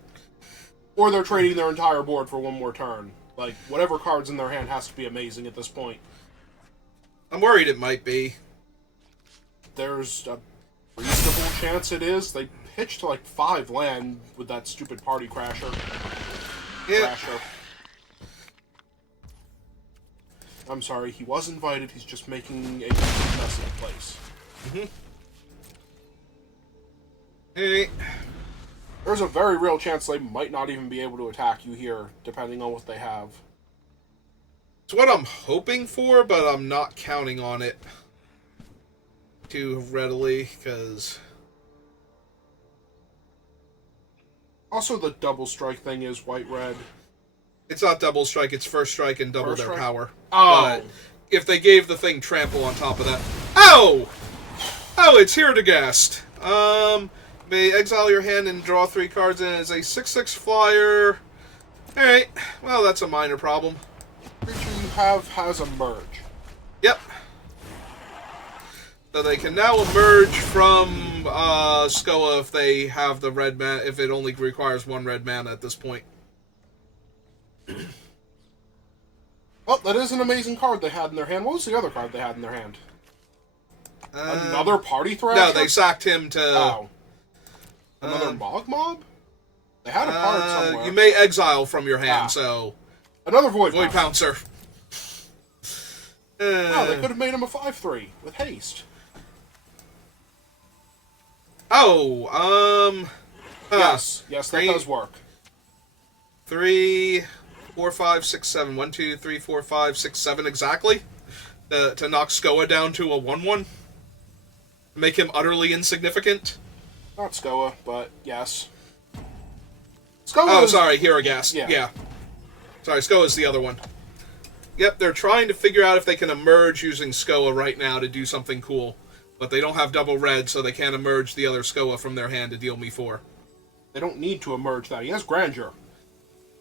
Or they're trading their entire board for one more turn. Like, whatever card's in their hand has to be amazing at this point. I'm worried it might be. There's a reasonable chance it is. They pitched like 5 land with that stupid Party Crasher. Yeah. Crasher. I'm sorry, he was invited, he's just making a mess of the place. Hey. There's a very real chance they might not even be able to attack you here, depending on what they have. It's what I'm hoping for, but I'm not counting on it too readily, because... Also, the double strike thing is white-red. It's not double strike, it's first strike and double First their strike? power. Oh! But if they gave the thing trample on top of that... Ow! Oh, it's Hirdigast. May exile your hand and draw 3 cards, and it's a 6/6 flyer. Alright, well, that's a minor problem. Creature you have has a merge. Yep. So they can now emerge from Skoa if they have the red mana, if it only requires 1 red mana at this point. Oh, that is an amazing card they had in their hand. What was the other card they had in their hand? Another Party Thrasher? No, they sacked him to... Oh. Another Mog Mob? They had a card somewhere. You may exile from your hand, Ah. so... Another Void Pouncer. Oh, they could have made him a 5/3 with haste. Yes, that does work. 3, 4, 5, 6, 7. 1, 2, 3, 4, 5, 6, 7 exactly. To knock Skoa down to a 1/1. Make him utterly insignificant. Not Skoa, but yes. Skoa Oh, sorry, Hirdigast. Yeah. Yeah. Sorry, Skoa's the other one. Yep, they're trying to figure out if they can emerge using Skoa right now to do something cool. But they don't have double red, so they can't emerge the other Skoa from their hand to deal me 4. They don't need to emerge that. He has Grandeur.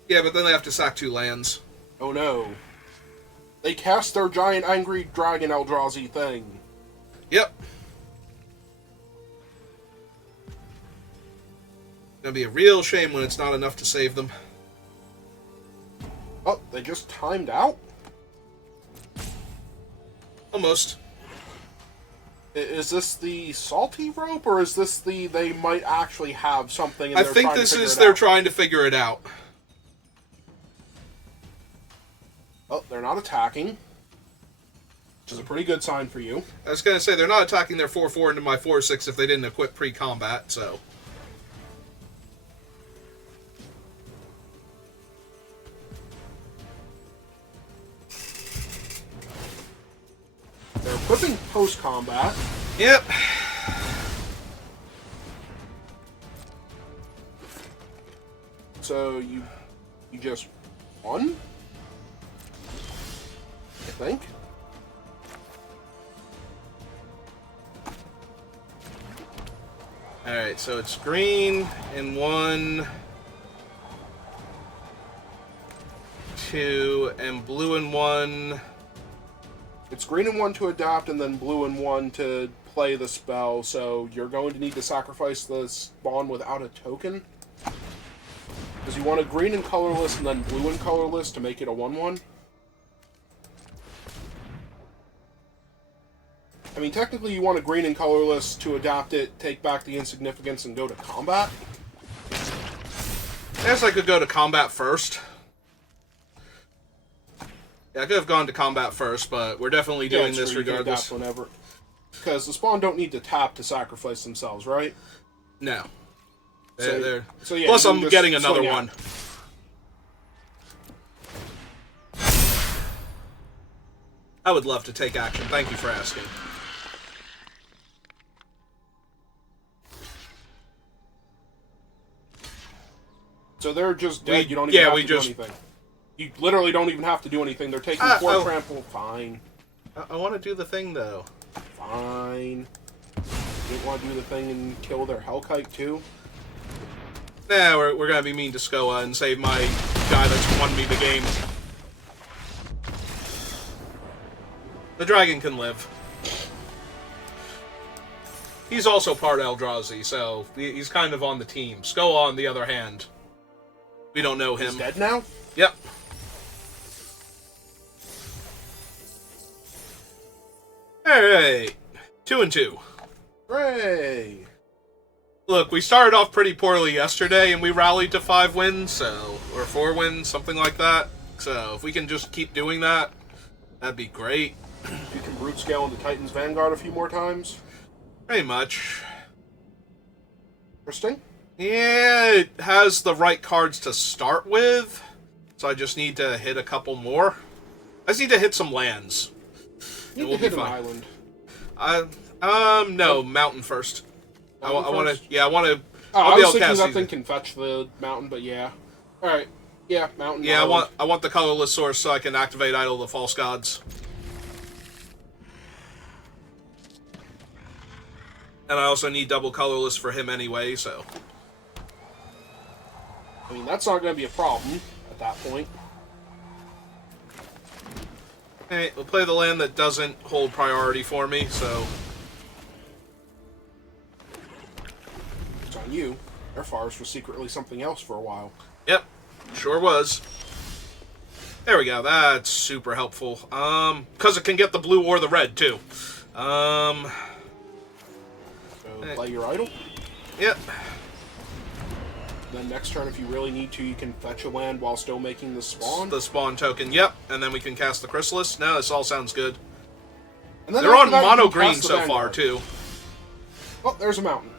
Yeah, but then they have to sack 2 lands. Oh no. They cast their giant angry dragon Eldrazi thing. Yep. Gonna be a real shame when it's not enough to save them. Oh, they just timed out? Almost. Is this the salty rope, or is this the they might actually have something and I they're think trying this to figure is it they're out? trying to figure it out. Oh, they're not attacking. Which is a pretty good sign for you. I was gonna say, they're not attacking their 4/4 into my 4/6 if they didn't equip pre-combat, so... They're equipping post-combat. Yep. So you just won? I think. Alright, so it's green in 1, 2, and blue in 1. It's green in 1 to adapt, and then blue in 1 to play the spell, so you're going to need to sacrifice the spawn without a token. Because you want a green and colorless, and then blue and colorless to make it a 1/1. I mean, technically you want a green and colorless to adapt it, take back the insignificance, and go to combat. I guess I could go to combat first. Yeah, I could have gone to combat first, but we're definitely doing this regardless. Whenever. Because the spawn don't need to tap to sacrifice themselves, right? No. So yeah, Plus, you I'm just getting another swing one. out. I would love to take action. Thank you for asking. So they're just dead. You don't even have to do anything. You literally don't even have to do anything. They're taking 4 trample. Fine. I want to do the thing, though. Fine. You didn't want to do the thing and kill their Hellkite, too? Nah, we're going to be mean to Skoa and save my guy that's won me the game. The dragon can live. He's also part Eldrazi, so he's kind of on the team. Skoa, on the other hand, we don't know him. He's dead now? Yep. Alright. 2 and 2. Hooray! Look, we started off pretty poorly yesterday, and we rallied to 5 wins, so... Or 4 wins, something like that. So, if we can just keep doing that, that'd be great. You can brute scale into Titan's Vanguard a few more times. Pretty much. Interesting. Yeah, it has the right cards to start with, so I just need to hit a couple more. I just need to hit some lands. You need to hit an island. No, mountain first. I want to. Yeah, I want to. Oh, I'll I be was able to thinking cast that these. thing can fetch the mountain, but yeah. All right. Yeah, mountain. Yeah, island. I want the colorless source so I can activate Idol of the False Gods. And I also need double colorless for him anyway, so. I mean, that's not going to be a problem at that point. Hey, we'll play the land that doesn't hold priority for me, so. It's on you. Air Forest was secretly something else for a while. Yep, sure was. There we go, that's super helpful. Because it can get the blue or the red, too. So play your idol. Yep. Then next turn, if you really need to, you can fetch a land while still making the spawn. The spawn token, yep. And then we can cast the Chrysalis. No, this all sounds good. And then They're on after that, you mono can green cast the so far, Vanguard. too. Oh, there's a mountain.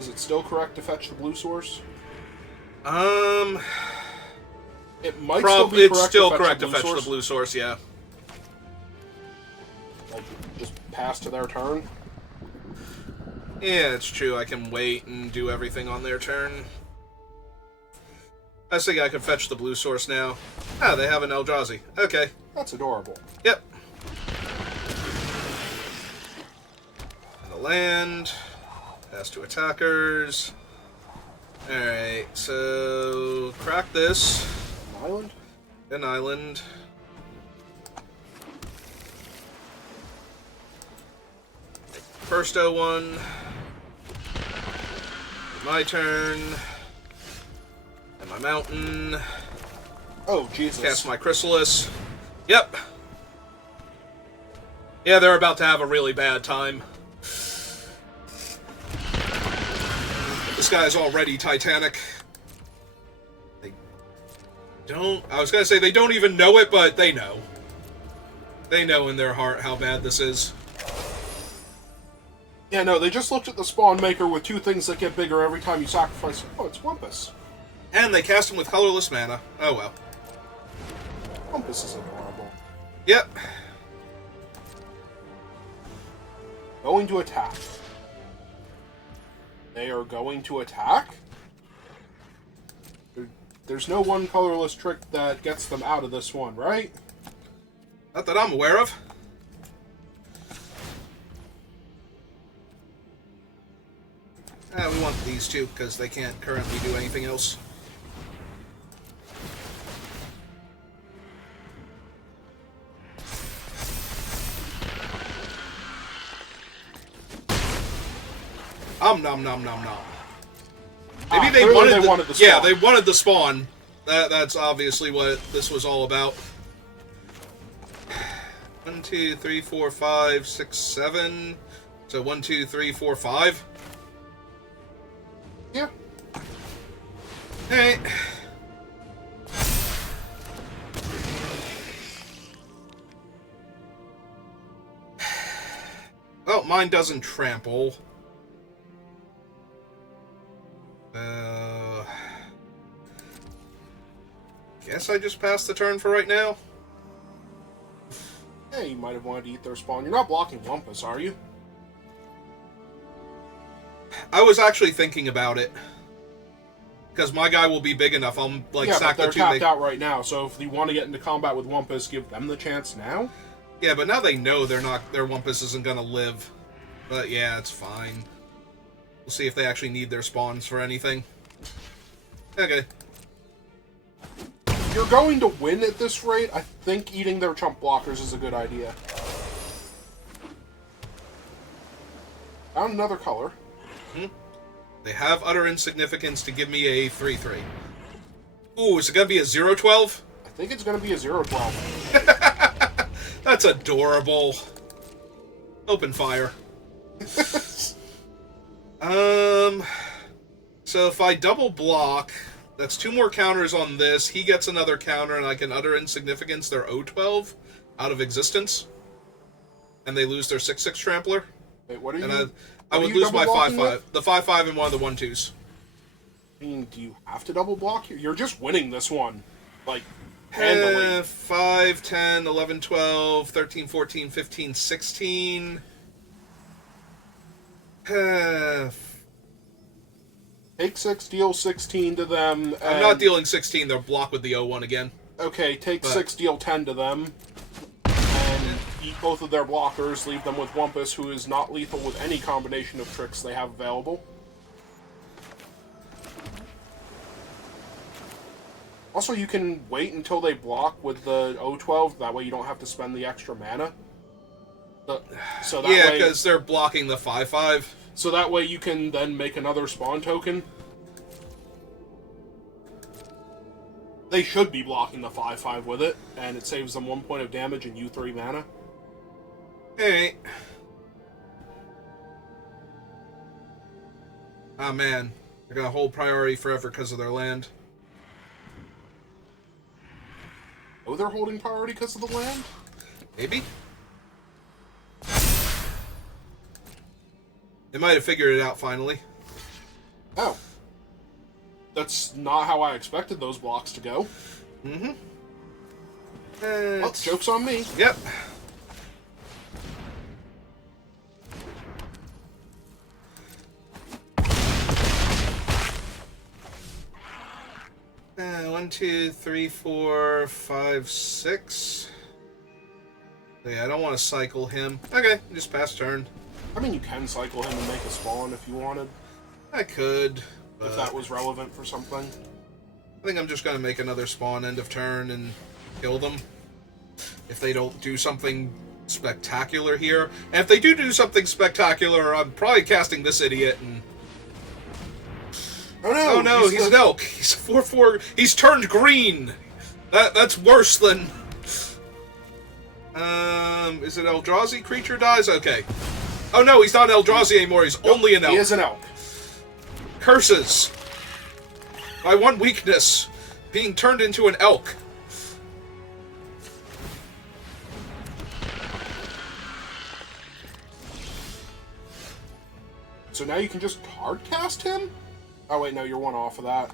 Is it still correct to fetch the blue source? It might still be correct. It's still to correct to fetch fetch the blue source, yeah. Like, just pass to their turn. Yeah, it's true. I can wait and do everything on their turn. I think I can fetch the blue source now. Ah, they have an Eldrazi. Okay. That's adorable. Yep. And the land. Pass to attackers. Alright, so crack this. An island? An island. First O1. My turn. And my mountain. Oh, Jesus. Cast my Chrysalis. Yep. Yeah, they're about to have a really bad time. This guy's already Titanic. They don't... I was gonna say they don't even know it, but they know. They know in their heart how bad this is. Yeah, no, they just looked at the spawn maker with 2 things that get bigger every time you sacrifice. Oh, it's Wumpus. And they cast him with colorless mana. Oh well. Wumpus is adorable. Yep. Going to attack. They are going to attack? There's no one colorless trick that gets them out of this one, right? Not that I'm aware of. We want these two, because they can't currently do anything else. Nom nom nom nom. Maybe they wanted the spawn. Yeah, they wanted the spawn. That's obviously what this was all about. 1, 2, 3, 4, 5, 6, 7. So 1, 2, 3, 4, 5. Yeah. Alright. Well, mine doesn't trample. Guess I just passed the turn for right now. Yeah, you might have wanted to eat their spawn. You're not blocking Wumpus, are you? I was actually thinking about it. Because my guy will be big enough. I'll, like, sack the two. Yeah, but they're tapped out right now, so if you want to get into combat with Wumpus, give them the chance now? Yeah, but now they know their Wumpus isn't going to live. But yeah, it's fine. We'll see if they actually need their spawns for anything. Okay. You're going to win at this rate. I think eating their chump blockers is a good idea. Found another color. Hmm. They have utter insignificance to give me a 3/3. Ooh, is it going to be a 0/12? I think it's going to be a 0/12. That's adorable. Open fire. So if I double block, that's 2 more counters on this. He gets another counter, and I can utter insignificance their 0/12 out of existence. And they lose their 6/6 trampler. Wait, what are you? And I would lose my 5/5. The 5/5 and one of the 1/2s. I mean, do you have to double block here? You're just winning this one. Like, handily. 5, 10, 11, 12, 13, 14, 15, 16. Take 6, deal 16 to them. I'm not dealing 16, they'll block with the 0/1 again. Okay, take 6, deal 10 to them. And eat both of their blockers, leave them with Wumpus, who is not lethal with any combination of tricks they have available. Also, you can wait until they block with the 0/12, that way you don't have to spend the extra mana. So that yeah, way, because they're blocking the 5/5. So that way you can then make another spawn token. They should be blocking the 5/5 with it, and it saves them 1 point of damage and you 3 mana. Hey. Ah, man. They're gonna hold priority forever because of their land. Oh, they're holding priority because of the land? Maybe? They might have figured it out finally. Oh. That's not how I expected those blocks to go. Mm-hmm. Well, joke's on me. Yep. One, 2, 3, 4, 5, 6. Yeah, I don't want to cycle him. Okay, just pass turn. I mean, you can cycle him and make a spawn if you wanted. I could, but if that was relevant for something. I think I'm just going to make another spawn end of turn and kill them. If they don't do something spectacular here. And if they do something spectacular, I'm probably casting this idiot and... Oh no, he's an elk. He's 4/4. He's turned green. That's worse than... Is it Eldrazi creature dies? Okay. Oh no, he's not Eldrazi anymore. He's only an elk. He is an elk. Curses. My one weakness. Being turned into an elk. So now you can just hard cast him? Oh wait, no, you're 1 off of that.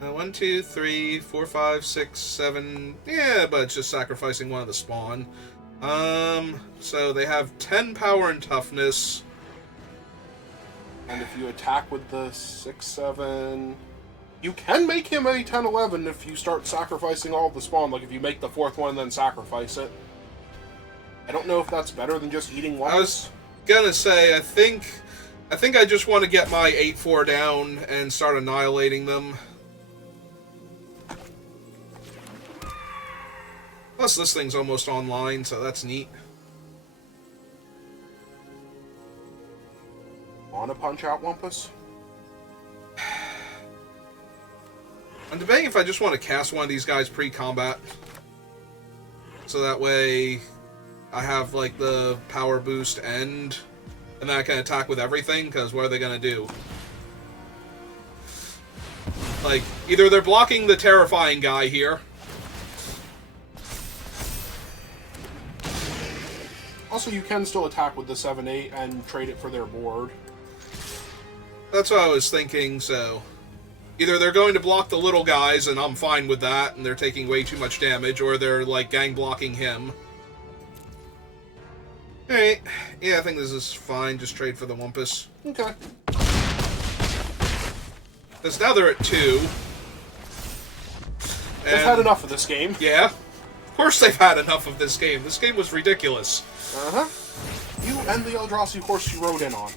1, 2, 3, 4, 5, 6, 7. Yeah, but it's just sacrificing one of the spawn. So they have 10 power and toughness. And if you attack with the 6, 7... You can make him a 10, 11 if you start sacrificing all of the spawn. Like if you make the 4th one and then sacrifice it. I don't know if that's better than just eating one. I was gonna say, I think I think I just want to get my 8-4 down and start annihilating them. Plus, this thing's almost online, so that's neat. Wanna punch out Wumpus? I'm debating if I just want to cast one of these guys pre-combat. So that way I have, like, the power boost and then I can attack with everything, because what are they going to do? Like, either they're blocking the terrifying guy here. Also, you can still attack with the 7-8 and trade it for their board. That's what I was thinking, so... Either they're going to block the little guys, and I'm fine with that, and they're taking way too much damage, or they're, like, gang blocking him. Alright. Yeah, I think this is fine. Just trade for the Wumpus. Okay. Because now they're at 2. They've had enough of this game. Yeah. Of course they've had enough of this game. This game was ridiculous. Uh-huh. You and the Eldrazi horse you rode in on.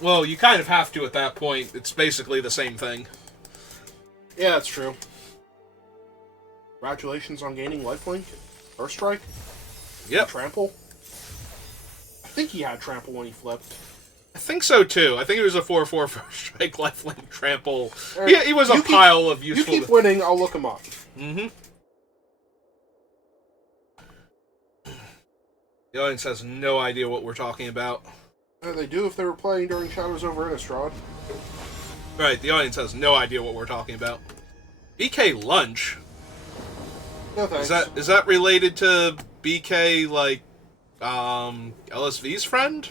Well, you kind of have to at that point. It's basically the same thing. Yeah, that's true. Congratulations on gaining lifelink. First strike. Yep. Trample. I think he had trample when he flipped. I think so, too. I think it was a 4/4 first strike, lifelink, trample. Right. Yeah, he was a pile of You useful... keep winning, I'll look him up. Mm-hmm. The audience has no idea what we're talking about. They do if they were playing during Shadows over Innistrad. Right, the audience has no idea what we're talking about. BK Lunch? No thanks. Is that related to BK, like, LSV's friend?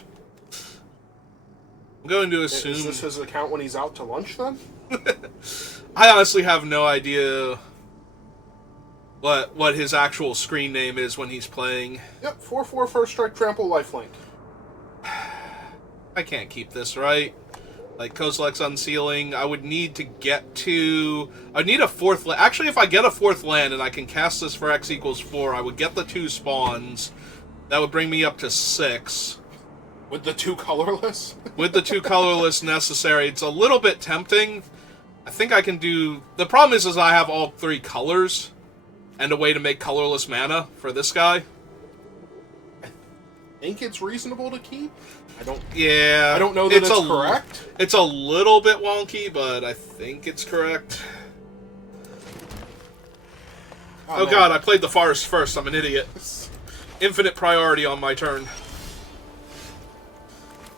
I'm going to assume... Is this his account when he's out to lunch, then? I honestly have no idea what his actual screen name is when he's playing. Yep, 4/4 first strike, trample, lifelink. I can't keep this, right? Like, Kozilek's Unsealing, I would need to get to... I'd need a 4th land. Actually, if I get a 4th land and I can cast this for X = 4, I would get the 2 spawns. That would bring me up to 6. With the 2 colorless? With the 2 colorless necessary, it's a little bit tempting. I think I can do... The problem is I have all 3 colors, and a way to make colorless mana for this guy. I think it's reasonable to keep. I don't know that it's correct. It's a little bit wonky, but I think it's correct. Oh god, I played the forest first. I'm an idiot. Infinite priority on my turn.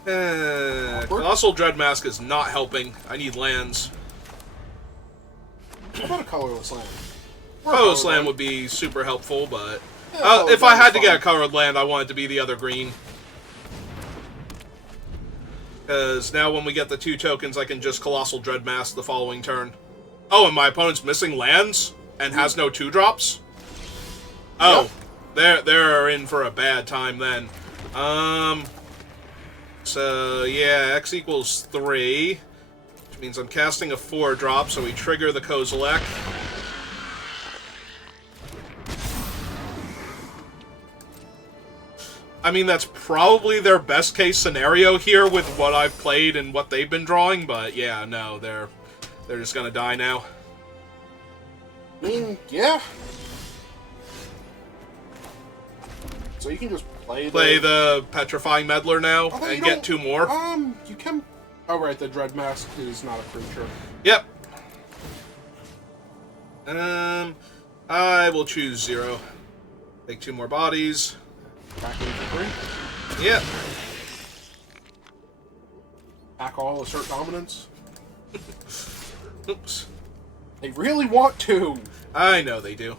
Colossal Dreadmask is not helping. I need lands. How about a colorless land? Colorless land would be super helpful, but... Yeah, if I had to fine. get a colored land, I want it to be the other green. Because now when we get the 2 tokens, I can just Colossal Dreadmask the following turn. Oh, and my opponent's missing lands? And has no 2-drops? Oh, they're in for a bad time then. So, yeah, X = 3. Which means I'm casting a 4-drop, so we trigger the Kozilek. I mean, that's probably their best case scenario here with what I've played and what they've been drawing, but yeah, no, they're just gonna die now. I mean, yeah. So you can just play the Petrifying Meddler now and get 2 more. You can... Oh, right, the Dreadmask is not a creature. Yep. I will choose 0. Take 2 more bodies. Back in for 3. Yep. Back all, assert dominance. Oops. They really want to. I know they do.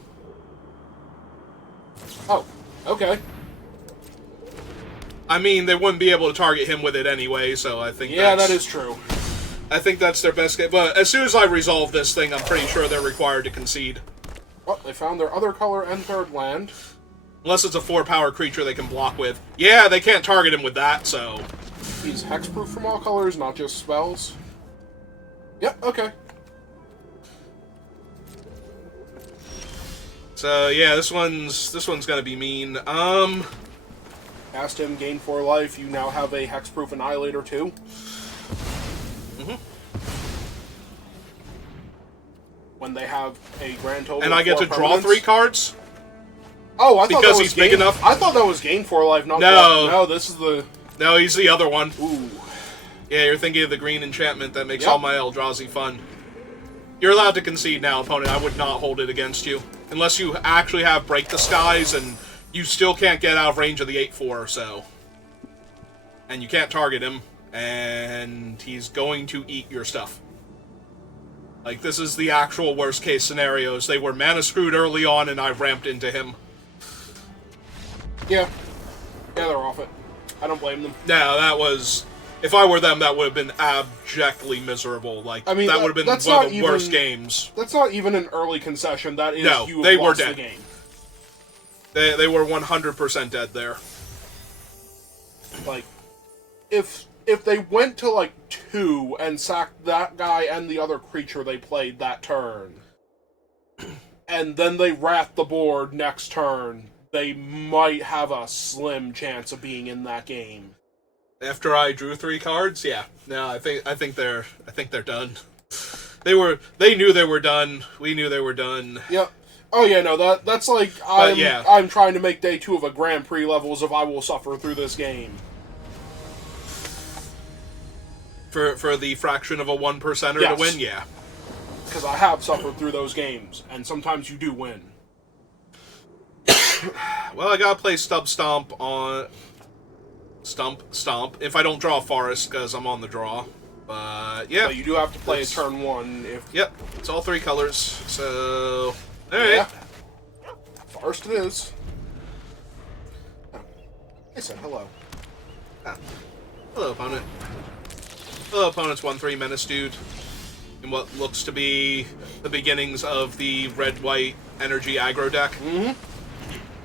Oh, okay. I mean, they wouldn't be able to target him with it anyway, so I think Yeah, that is true. I think that's their best game. But as soon as I resolve this thing, I'm pretty sure they're required to concede. Well, they found their other color and 3rd land. Unless it's a 4-power creature they can block with. Yeah, they can't target him with that, so... He's hexproof from all colors, not just spells. Yep, okay. So, yeah, this one's gonna be mean. Cast him, gain 4 life. You now have a Hexproof Annihilator too. When they have a grand total And I get of to 4 draw permanents. 3 cards? Oh, I thought Because that was he's big gain, enough? I thought that was gain 4 life, not No. No, this is the... No, he's the other one. Ooh. Yeah, you're thinking of the green enchantment that makes Yep. all my Eldrazi fun. You're allowed to concede now, opponent. I would not hold it against you. Unless you actually have Break the Skies, and you still can't get out of range of the 8/4 or so. And you can't target him, and he's going to eat your stuff. Like, this is the actual worst case scenarios. They were mana screwed early on, and I ramped into him. Yeah. Yeah, they're off it. I don't blame them. No, that was... If I were them, that would have been abjectly miserable. Like, I mean, that would have been that's one not of the even- worst games. That's not even an early concession. That is No, you they have were lost dead. the game. They were 100% dead there. Like, if they went to, like, 2 and sacked that guy and the other creature they played that turn, and then they wrath the board next turn, they might have a slim chance of being in that game. After I drew 3 cards, yeah. No, I think they're done. They knew they were done. We knew they were done. Yep. Oh yeah, no, that's like I'm trying to make day 2 of a Grand Prix levels of I will suffer through this game. For the fraction of a 1%er Yes. to win, yeah. Because I have suffered through those games, and sometimes you do win. Well, I gotta play Stomp on... Stomp. If I don't draw a Forest, because I'm on the draw. But, yeah. But you do have to play a turn 1 if... Yep, it's all 3 colors, so... Alright. Yeah. Forest it is. Oh. I said hello. Ah. Hello, opponent. Hello, opponent's 1/3 Menace Dude. In what looks to be the beginnings of the red-white energy aggro deck. Mm-hmm.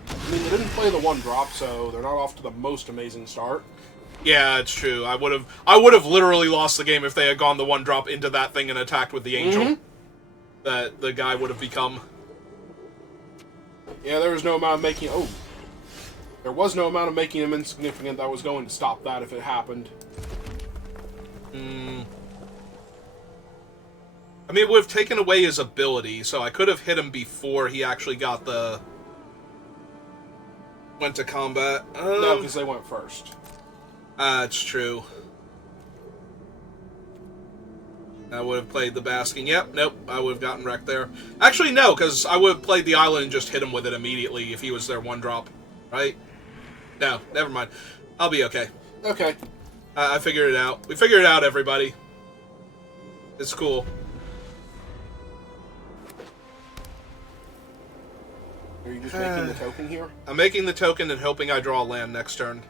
I mean, they didn't play the 1-drop, so they're not off to the most amazing start. Yeah, it's true. I would have literally lost the game if they had gone the 1-drop into that thing and attacked with the Angel. That the guy would have become. Yeah, there was no amount of making... Oh. There was no amount of making him insignificant that was going to stop that if it happened. I mean, it would have taken away his ability, so I could have hit him before he actually got the... Went to combat. No, because they went first. It's true. I would have played the Basking. Yep, nope, I would have gotten wrecked there. Actually, no, because I would have played the island and just hit him with it immediately if he was their 1-drop. Right? No, never mind. I'll be okay. Okay. I figured it out. We figured it out, everybody. It's cool. Are you just making the token here? I'm making the token and hoping I draw a land next turn.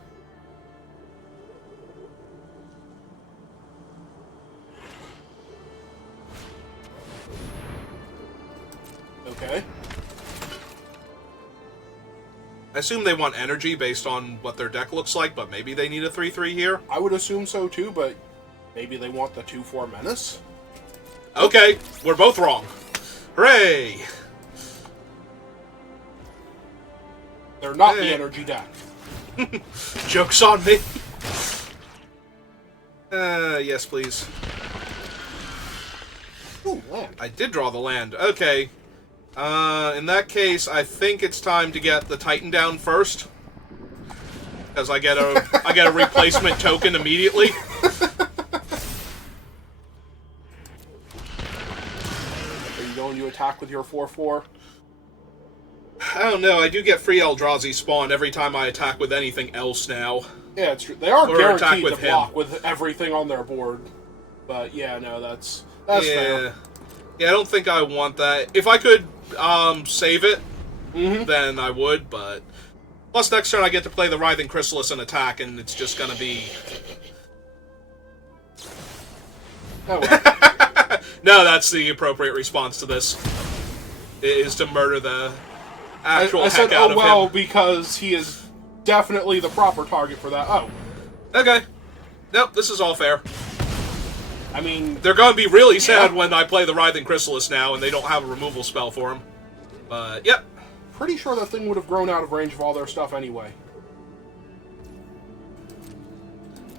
Okay. I assume they want energy based on what their deck looks like, but maybe they need a 3/3 here. I would assume so too, but maybe they want the 2/4 Menace? Okay, we're both wrong. Hooray! They're not the Hey. energy deck. Joke's on me. Yes, please. Ooh, land. I did draw the land. Okay. In that case, I think it's time to get the Titan down first. Because I get a replacement token immediately. Are you going to attack with your 4/4? I don't know, I do get free Eldrazi spawn every time I attack with anything else now. Yeah, it's true. They are Or attack guaranteed with to him. block with everything on their board. But yeah, no, that's fair. Yeah, I don't think I want that. If I could save it, Mm-hmm. then I would, but... Plus, next turn I get to play the Writhing Chrysalis and attack, and it's just gonna be... Oh, well. No, that's the appropriate response to this. It is to murder the actual I heck said, out oh of well, him. because he is definitely the proper target for that. Oh, Okay. Nope, this is all fair. I mean, They're gonna be really sad Yeah. when I play the Writhing Chrysalis now and they don't have a removal spell for him. But, yep. pretty sure that thing would have grown out of range of all their stuff anyway.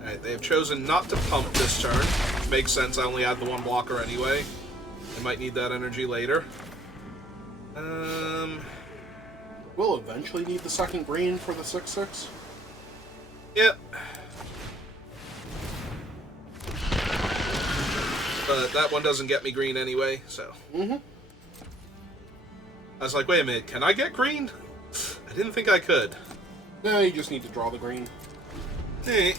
Alright, they have chosen not to pump this turn. Makes sense, I only had the one blocker anyway. They might need that energy later. We'll eventually need the second green for the 6/6. Yep. But that one doesn't get me green anyway, so. Mm-hmm. I was like, wait a minute, can I get green? I didn't think I could. No, you just need to draw the green. Hey.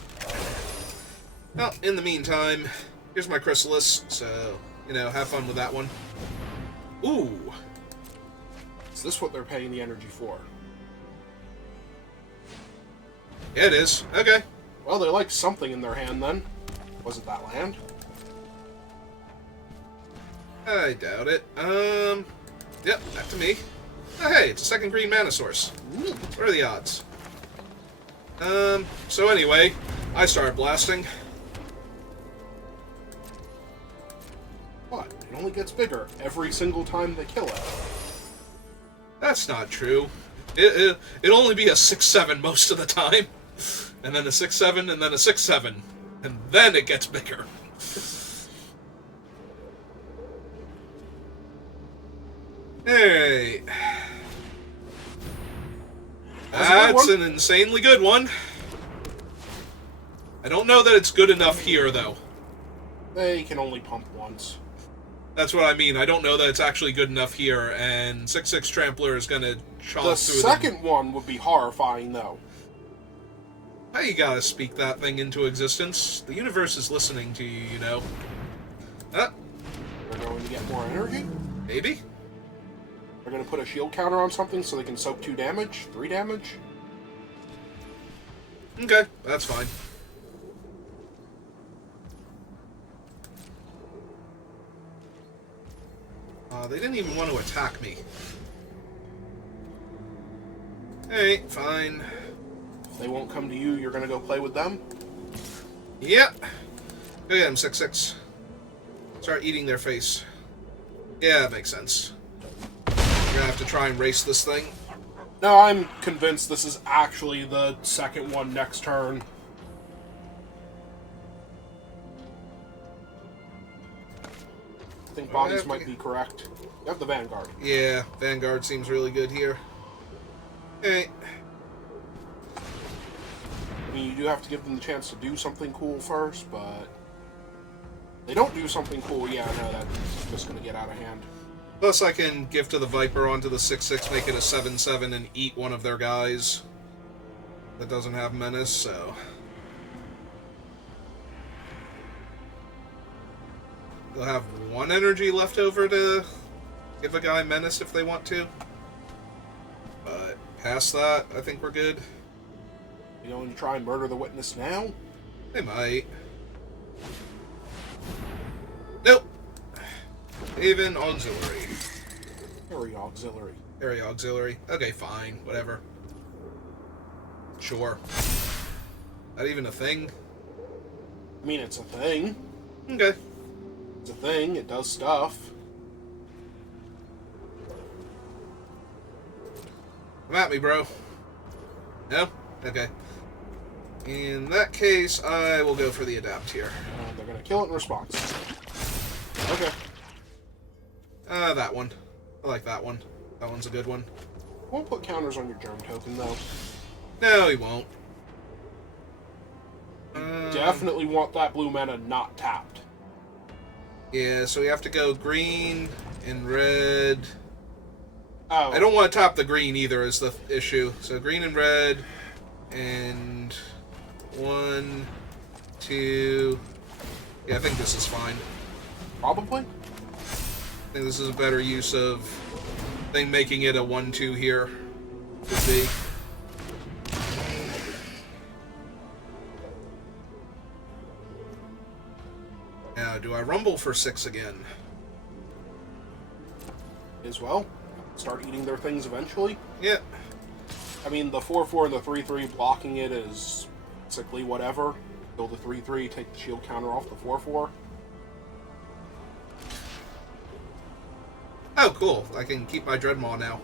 Well, in the meantime, here's my Chrysalis, so, you know, have fun with that one. Ooh. Is this what they're paying the energy for? Yeah, it is. Okay. Well, they like something in their hand then. Was it that land? I doubt it. Yep, back to me. Oh, hey, it's a second green mana source. What are the odds? So anyway, I started blasting. What? It only gets bigger every single time they kill it. That's not true. It'll only be a 6/7 most of the time. And then a 6/7, and then a 6/7. And then it gets bigger. Hey. That's an insanely good one. I don't know that it's good enough here, though. They can only pump once. That's what I mean. I don't know that it's actually good enough here, and 6/6 Trampler is going to chomp The through second one would be horrifying, though. How you gotta speak that thing into existence? The universe is listening to you, you know. They're going to get more energy. Maybe? They're going to put a shield counter on something so they can soak 2 damage, 3 damage. Okay, that's fine. They didn't even want to attack me. Hey, fine. If they won't come to you, you're going to go play with them? Yep. Go get him, 6/6. Start eating their face. Yeah, that makes sense. We're gonna have to try and race this thing. No, I'm convinced this is actually the second one next turn. I think bodies might be correct. You have the Vanguard. Yeah, Vanguard seems really good here. Hey. I mean, you do have to give them the chance to do something cool first, but... they don't do something cool, yeah, no, that's just going to get out of hand. Plus, I can give to the Viper onto the 6/6, make it a 7/7, and eat one of their guys that doesn't have Menace, so... they'll have 1 energy left over to give a guy Menace if they want to. But past that, I think we're good. You going to try and murder the Witness now? They might. Nope. Haven Auxiliary. Area Auxiliary. Area Auxiliary. Okay, fine. Whatever. Sure. Not even a thing? I mean, it's a thing. Okay. It's a thing. It does stuff. Come at me, bro. No? Okay. In that case, I will go for the adapt here. They're going to kill it in response. Okay. That one. I like that one. That one's a good one. Won't put counters on your germ token, though. No, he won't. Definitely want that blue mana not tapped. Yeah, so we have to go green and red. Oh. I don't want to tap the green either is the issue. So green and red, and 1, 2... yeah, I think this is fine. Probably. I think this is a better use of... I think making it a 1-2 here would be. Now, do I rumble for 6 again? As well. Start eating their things eventually. Yeah. I mean, the 4/4 and the 3/3 blocking it is basically whatever. Kill the 3/3, take the shield counter off the 4/4. Oh, cool. I can keep my Dreadmaw now.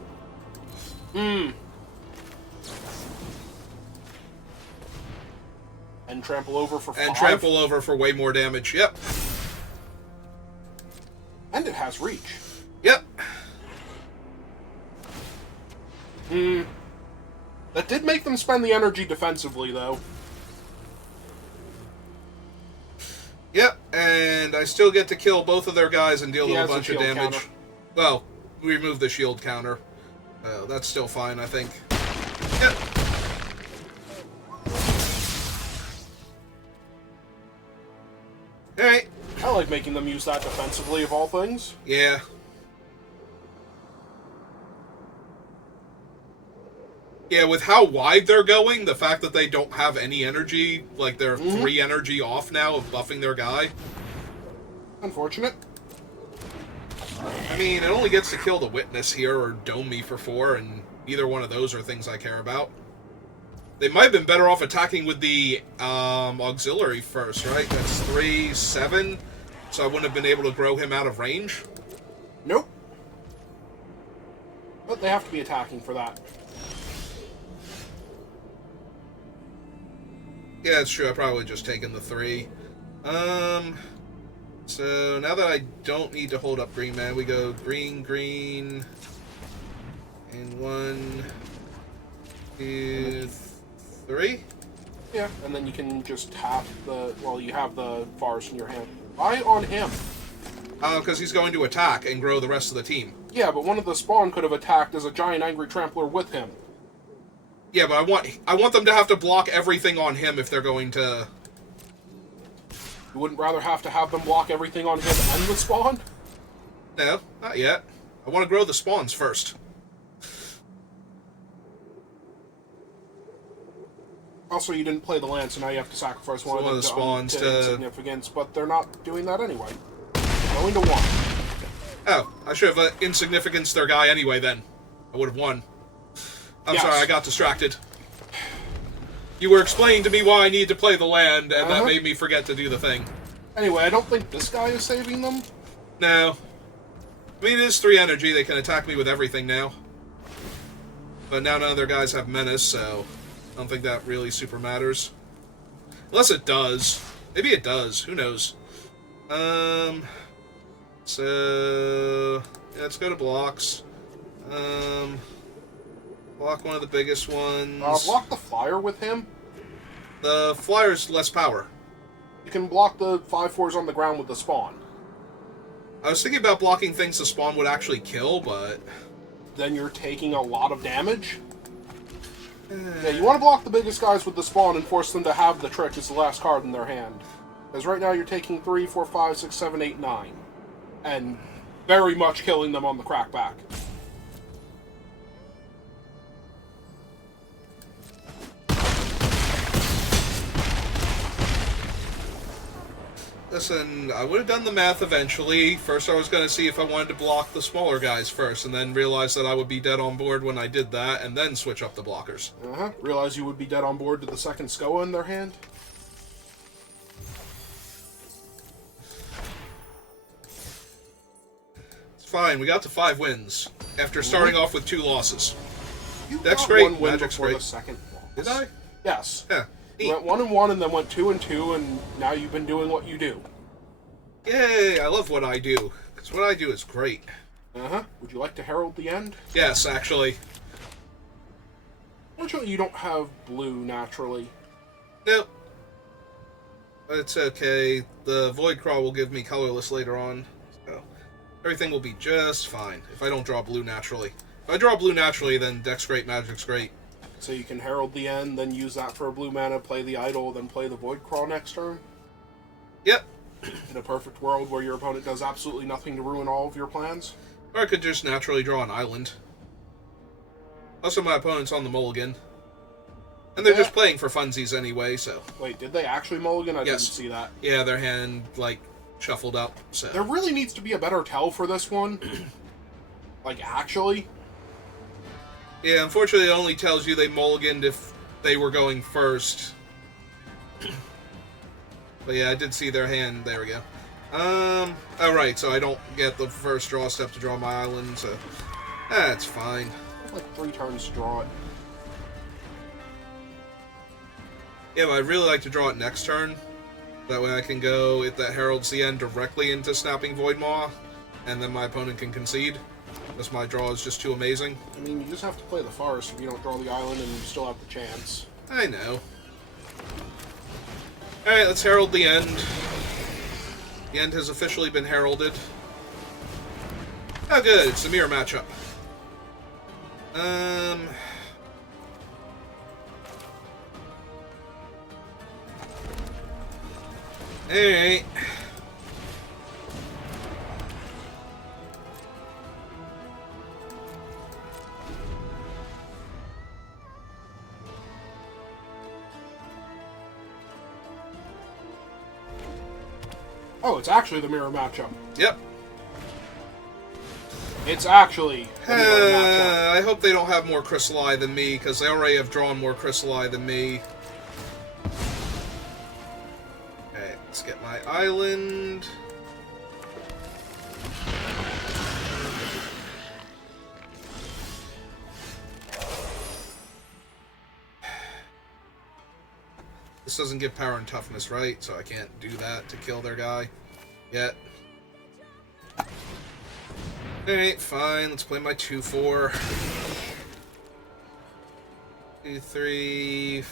And trample over for 5. And trample over for way more damage. Yep. And it has reach. Yep. That did make them spend the energy defensively, though. Yep, and I still get to kill both of their guys and deal He them a has a bunch of shield damage. counter. Well, remove the shield counter. That's still fine, I think. Yep. Alright. I like making them use that defensively, of all things. Yeah. Yeah, with how wide they're going, the fact that they don't have any energy, like they're 3 energy off now of buffing their guy. Unfortunate. I mean, it only gets to kill the Witness here or dome me for 4, and either one of those are things I care about. They might have been better off attacking with the auxiliary first, right? That's 3, 7, so I wouldn't have been able to grow him out of range. Nope. But they have to be attacking for that. Yeah, it's true. I probably just taken the 3. So now that I don't need to hold up green man, we go green, green, and 1, 2, 3. Yeah, and then you can just tap the... Well, you have the forest in your hand. Eye on him. Because he's going to attack and grow the rest of the team. Yeah, but one of the spawn could have attacked as a giant angry trampler with him. Yeah, but I want them to have to block everything on him if they're going to... You wouldn't rather have to have them block everything on him and the spawn? No, not yet. I want to grow the spawns first. Also, you didn't play the land, so now you have to sacrifice one of the spawns to insignificance, but they're not doing that anyway. They're going to 1. Oh, I should have insignificanced their guy anyway then. I would have won. I'm Yes. sorry, I got distracted. You were explaining to me why I need to play the land, and that made me forget to do the thing. Anyway, I don't think this guy is saving them. No. I mean, it is 3 energy. They can attack me with everything now. But now none of their guys have menace, so I don't think that really super matters. Unless it does. Maybe it does. Who knows? So... yeah, let's go to blocks. Block one of the biggest ones. Block the flyer with him. The flyer's less power. You can block the 5/4s on the ground with the spawn. I was thinking about blocking things the spawn would actually kill, but... Then you're taking a lot of damage. Yeah, you want to block the biggest guys with the spawn and force them to have the trick as the last card in their hand. Because right now you're taking 3, 4, 5, 6, 7, 8, 9. And very much killing them on the crackback. Listen, I would have done the math eventually. First I was going to see if I wanted to block the smaller guys first, and then realize that I would be dead on board when I did that, and then switch up the blockers. Realize you would be dead on board to the second SCOA in their hand? It's fine, we got to 5 wins, after starting off with 2 losses. You That's got great, one win Magic's before great. the second loss. Did I? Yes. Yeah. You went 1-1 and then went 2-2, and now you've been doing what you do. Yay, I love what I do. Because what I do is great. Would you like to herald the end? Yes, actually. Fortunately, you don't have blue naturally. Nope. But it's okay. The Void Crawl will give me colorless later on. So everything will be just fine if I don't draw blue naturally. If I draw blue naturally, then Deck's great, Magic's great. So you can herald the end, then use that for a blue mana, play the idol, then play the Void Crawl next turn. Yep. In a perfect world where your opponent does absolutely nothing to ruin all of your plans. Or I could just naturally draw an island. Also, my opponent's on the mulligan. And they're just playing for funsies anyway, so... Wait, did they actually mulligan? I didn't Yes. see that. Yeah, their hand, like, shuffled up, so... There really needs to be a better tell for this one. Like, actually. Yeah, unfortunately it only tells you they mulliganed if they were going first. But yeah, I did see their hand. There we go. Oh right, so I don't get the first draw step to draw my island, so... That's fine. I have like 3 turns to draw it. Yeah, but I'd really like to draw it next turn. That way I can go, if that heralds the end, directly into Snapping Void Maw, and then my opponent can concede. Because my draw is just too amazing. I mean, you just have to play the forest if you don't draw the island and you still have the chance. I know. Alright, let's herald the end. The end has officially been heralded. Oh, good. It's a mirror matchup. Alright. Oh, it's actually the mirror matchup. Yep. It's actually the mirror matchup. I hope they don't have more Crystalli than me, because they already have drawn more Crystalli than me. Okay, let's get my island. This doesn't give power and toughness, right? So I can't do that to kill their guy yet. Alright, fine. Let's play my 2-4. 2, 3,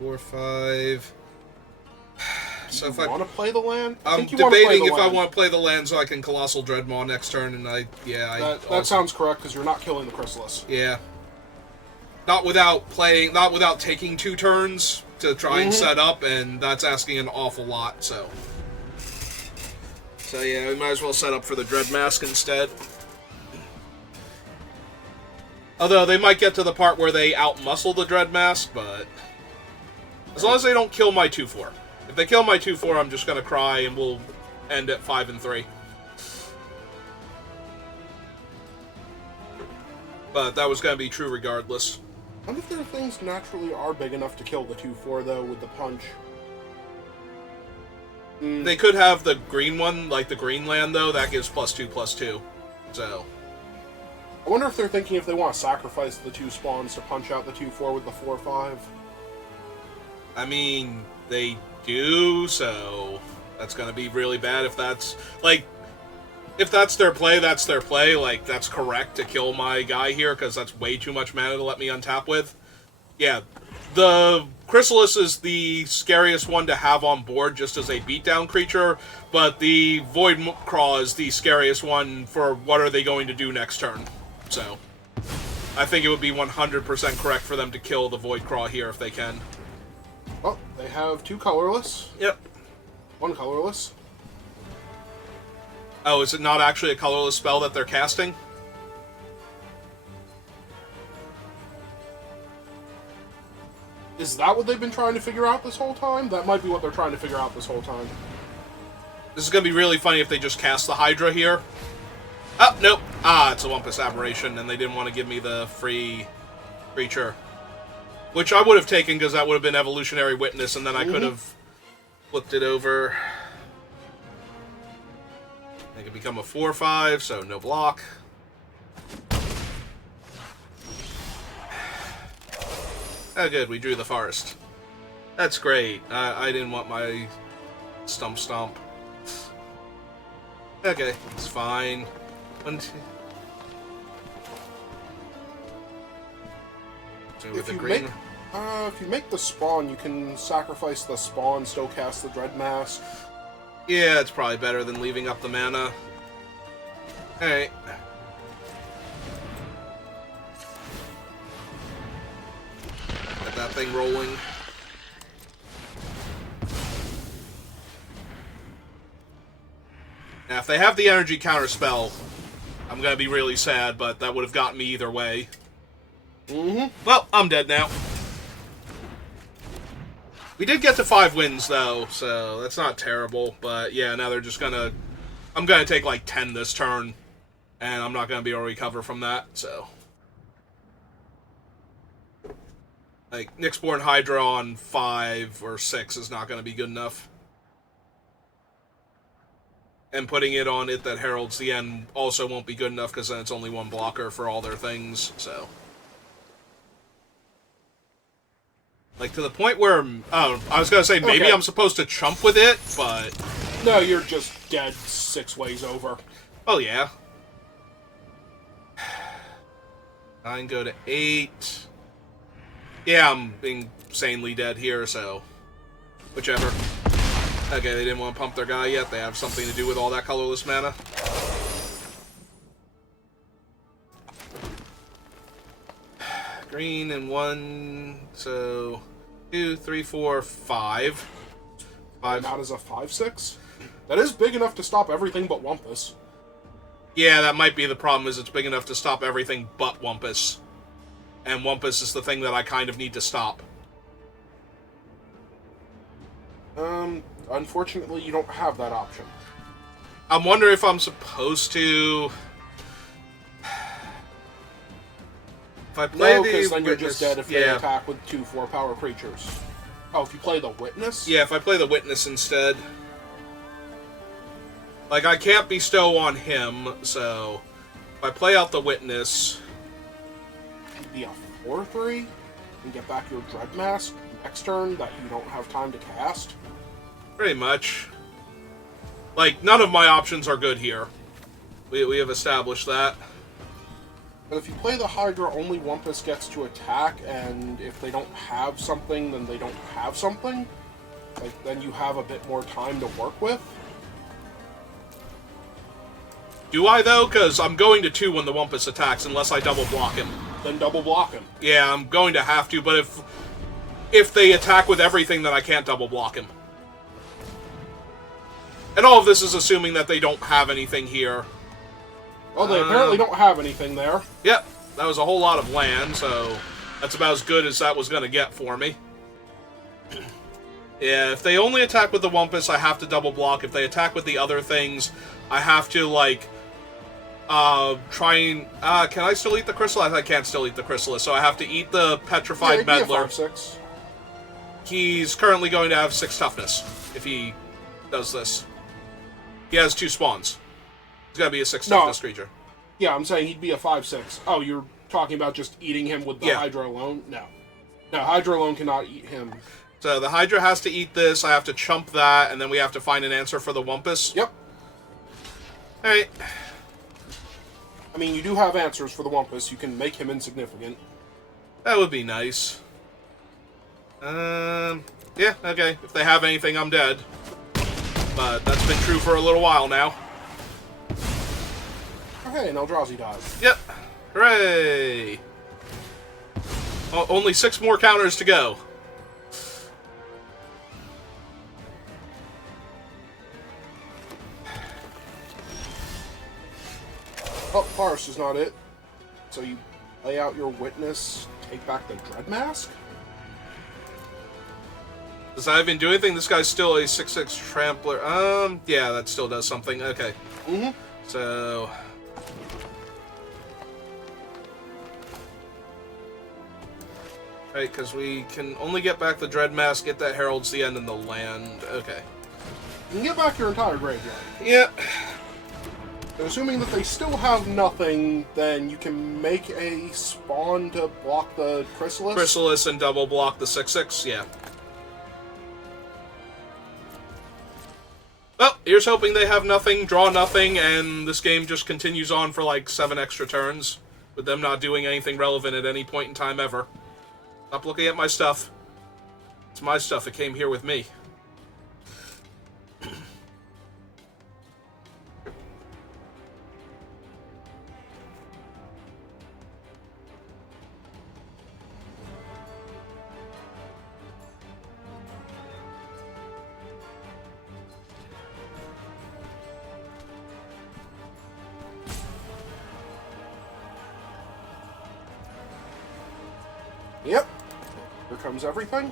4, 5. So if You want to play the land? I I'm think you wanna play debating the if I land. want to play the land so I can Colossal Dreadmaw next turn, and That sounds correct because you're not killing the Chrysalis. yeah. Not without taking 2 turns to try and set up, and that's asking an awful lot, so. So yeah, we might as well set up for the Dread Mask instead. Although they might get to the part where they outmuscle the Dread Mask, but as long as they don't kill my 2-4. If they kill my 2-4, I'm just gonna cry and we'll end at 5 and 3. But that was gonna be true regardless. I wonder if their things naturally are big enough to kill the 2-4 though with the punch. They could have the green one, like the green land though, that gives +2/+2. So I wonder if they're thinking if they want to sacrifice the 2 spawns to punch out the 2-4 with the 4-5. I mean, they do, so that's gonna be really bad if that's like, if that's their play, that's their play. Like, that's correct to kill my guy here because that's way too much mana to let me untap with. Yeah, the Chrysalis is the scariest one to have on board just as a beatdown creature, but the Void Craw is the scariest one for what are they going to do next turn. So I think it would be 100% correct for them to kill the Void Craw here if they can. Well, they have 2 colorless, Yep. 1 colorless. Oh, is it not actually a colorless spell that they're casting? Is that what they've been trying to figure out this whole time? That might be what they're trying to figure out this whole time. This is going to be really funny if they just cast the Hydra here. Oh, nope. Ah, it's a Wumpus Aberration, and they didn't want to give me the free creature. Which I would have taken, because that would have been Evolutionary Witness, and then I could have flipped it over. They could become a 4/5, so no block. Oh, good, we drew the forest. That's great. I didn't want my Stomp. Okay, it's fine. 1, 2. So with If the you green. if you make the spawn, you can sacrifice the spawn, still cast the Dread Mask. Yeah, it's probably better than leaving up the mana. Alright. Get that thing rolling. Now, if they have the energy counter spell, I'm gonna be really sad, but that would have gotten me either way. Well, I'm dead now. We did get to 5 wins, though, so that's not terrible. But, yeah, now they're just gonna... I'm gonna take, like, 10 this turn, and I'm not gonna be able to recover from that, so... Like, Nyxborn Hydra on 5 or 6 is not gonna be good enough. And putting it on it that heralds the end also won't be good enough, because then it's only 1 blocker for all their things, so... Like, Like, to the point where... Oh, I was gonna say, maybe Okay. I'm supposed to chump with it, but... No, you're just dead 6 ways over. Oh, yeah. 9 go to 8. Yeah, I'm insanely dead here, so... Whichever. Okay, they didn't want to pump their guy yet. They have something to do with all that colorless mana. Green and 1, so... 2, 3, 4, 5. 5. Not as a 5/6. That is big enough to stop everything but Wumpus. Yeah, that might be the problem, is it's big enough to stop everything but Wumpus. And Wumpus is the thing that I kind of need to stop. Unfortunately, you don't have that option. I'm wondering if I'm supposed to... If I play No, the because then you're Witness- just dead if they yeah. attack with 2 4-power creatures. Oh, if you play the Witness? Yeah, if I play the Witness instead. Like, I can't bestow on him, so... If I play out the Witness... You'd be a 4/3 and get back your Dread Mask next turn that you don't have time to cast. Pretty much. Like, none of my options are good here. We have established that. But if you play the Hydra, only Wumpus gets to attack, and if they don't have something, then they don't have something. Like, then you have a bit more time to work with. Do I, though? Because I'm going to 2 when the Wumpus attacks, unless I double block him. Then double block him. Yeah, I'm going to have to, but if they attack with everything, then I can't double block him. And all of this is assuming that they don't have anything here. Well, they apparently don't have anything there. Yep, that was a whole lot of land, so that's about as good as that was going to get for me. Yeah, if they only attack with the Wumpus, I have to double block. If they attack with the other things, I have to, like, try and... can I still eat the Chrysalis? I can't still eat the Chrysalis, so I have to eat the Petrified it'd be a Meddler. 5/6. He's currently going to have 6 toughness if he does this. He has 2 spawns. He's got to be a 6 No. toughness creature. Yeah, I'm saying he'd be a 5/6. Oh, you're talking about just eating him with the Yeah. Hydra alone? No. No, Hydra alone cannot eat him. So the Hydra has to eat this, I have to chump that, and then we have to find an answer for the Wumpus. Yep. Alright. I mean, you do have answers for the Wumpus. You can make him insignificant. That would be nice. Yeah, okay. If they have anything, I'm dead. But that's been true for a little while now. Okay, and Eldrazi dies. Yep. Hooray! Only 6 more counters to go. Oh, Forest is not it. So you lay out your Witness, take back the Dread Mask? Does that even do anything? This guy's still a 6/6 trampler. Yeah, that still does something. Okay. Mm-hmm. So... Right, because we can only get back the Dread Mask, get that Heralds the End, and the land. Okay. You can get back your entire graveyard. Yep. And assuming that they still have nothing, then you can make a spawn to block the Chrysalis. Chrysalis and double block the 6/6, yeah. Well, here's hoping they have nothing, draw nothing, and this game just continues on for like 7 extra turns, with them not doing anything relevant at any point in time ever. Stop looking at my stuff. It's my stuff, it came here with me. Yep. Here comes everything.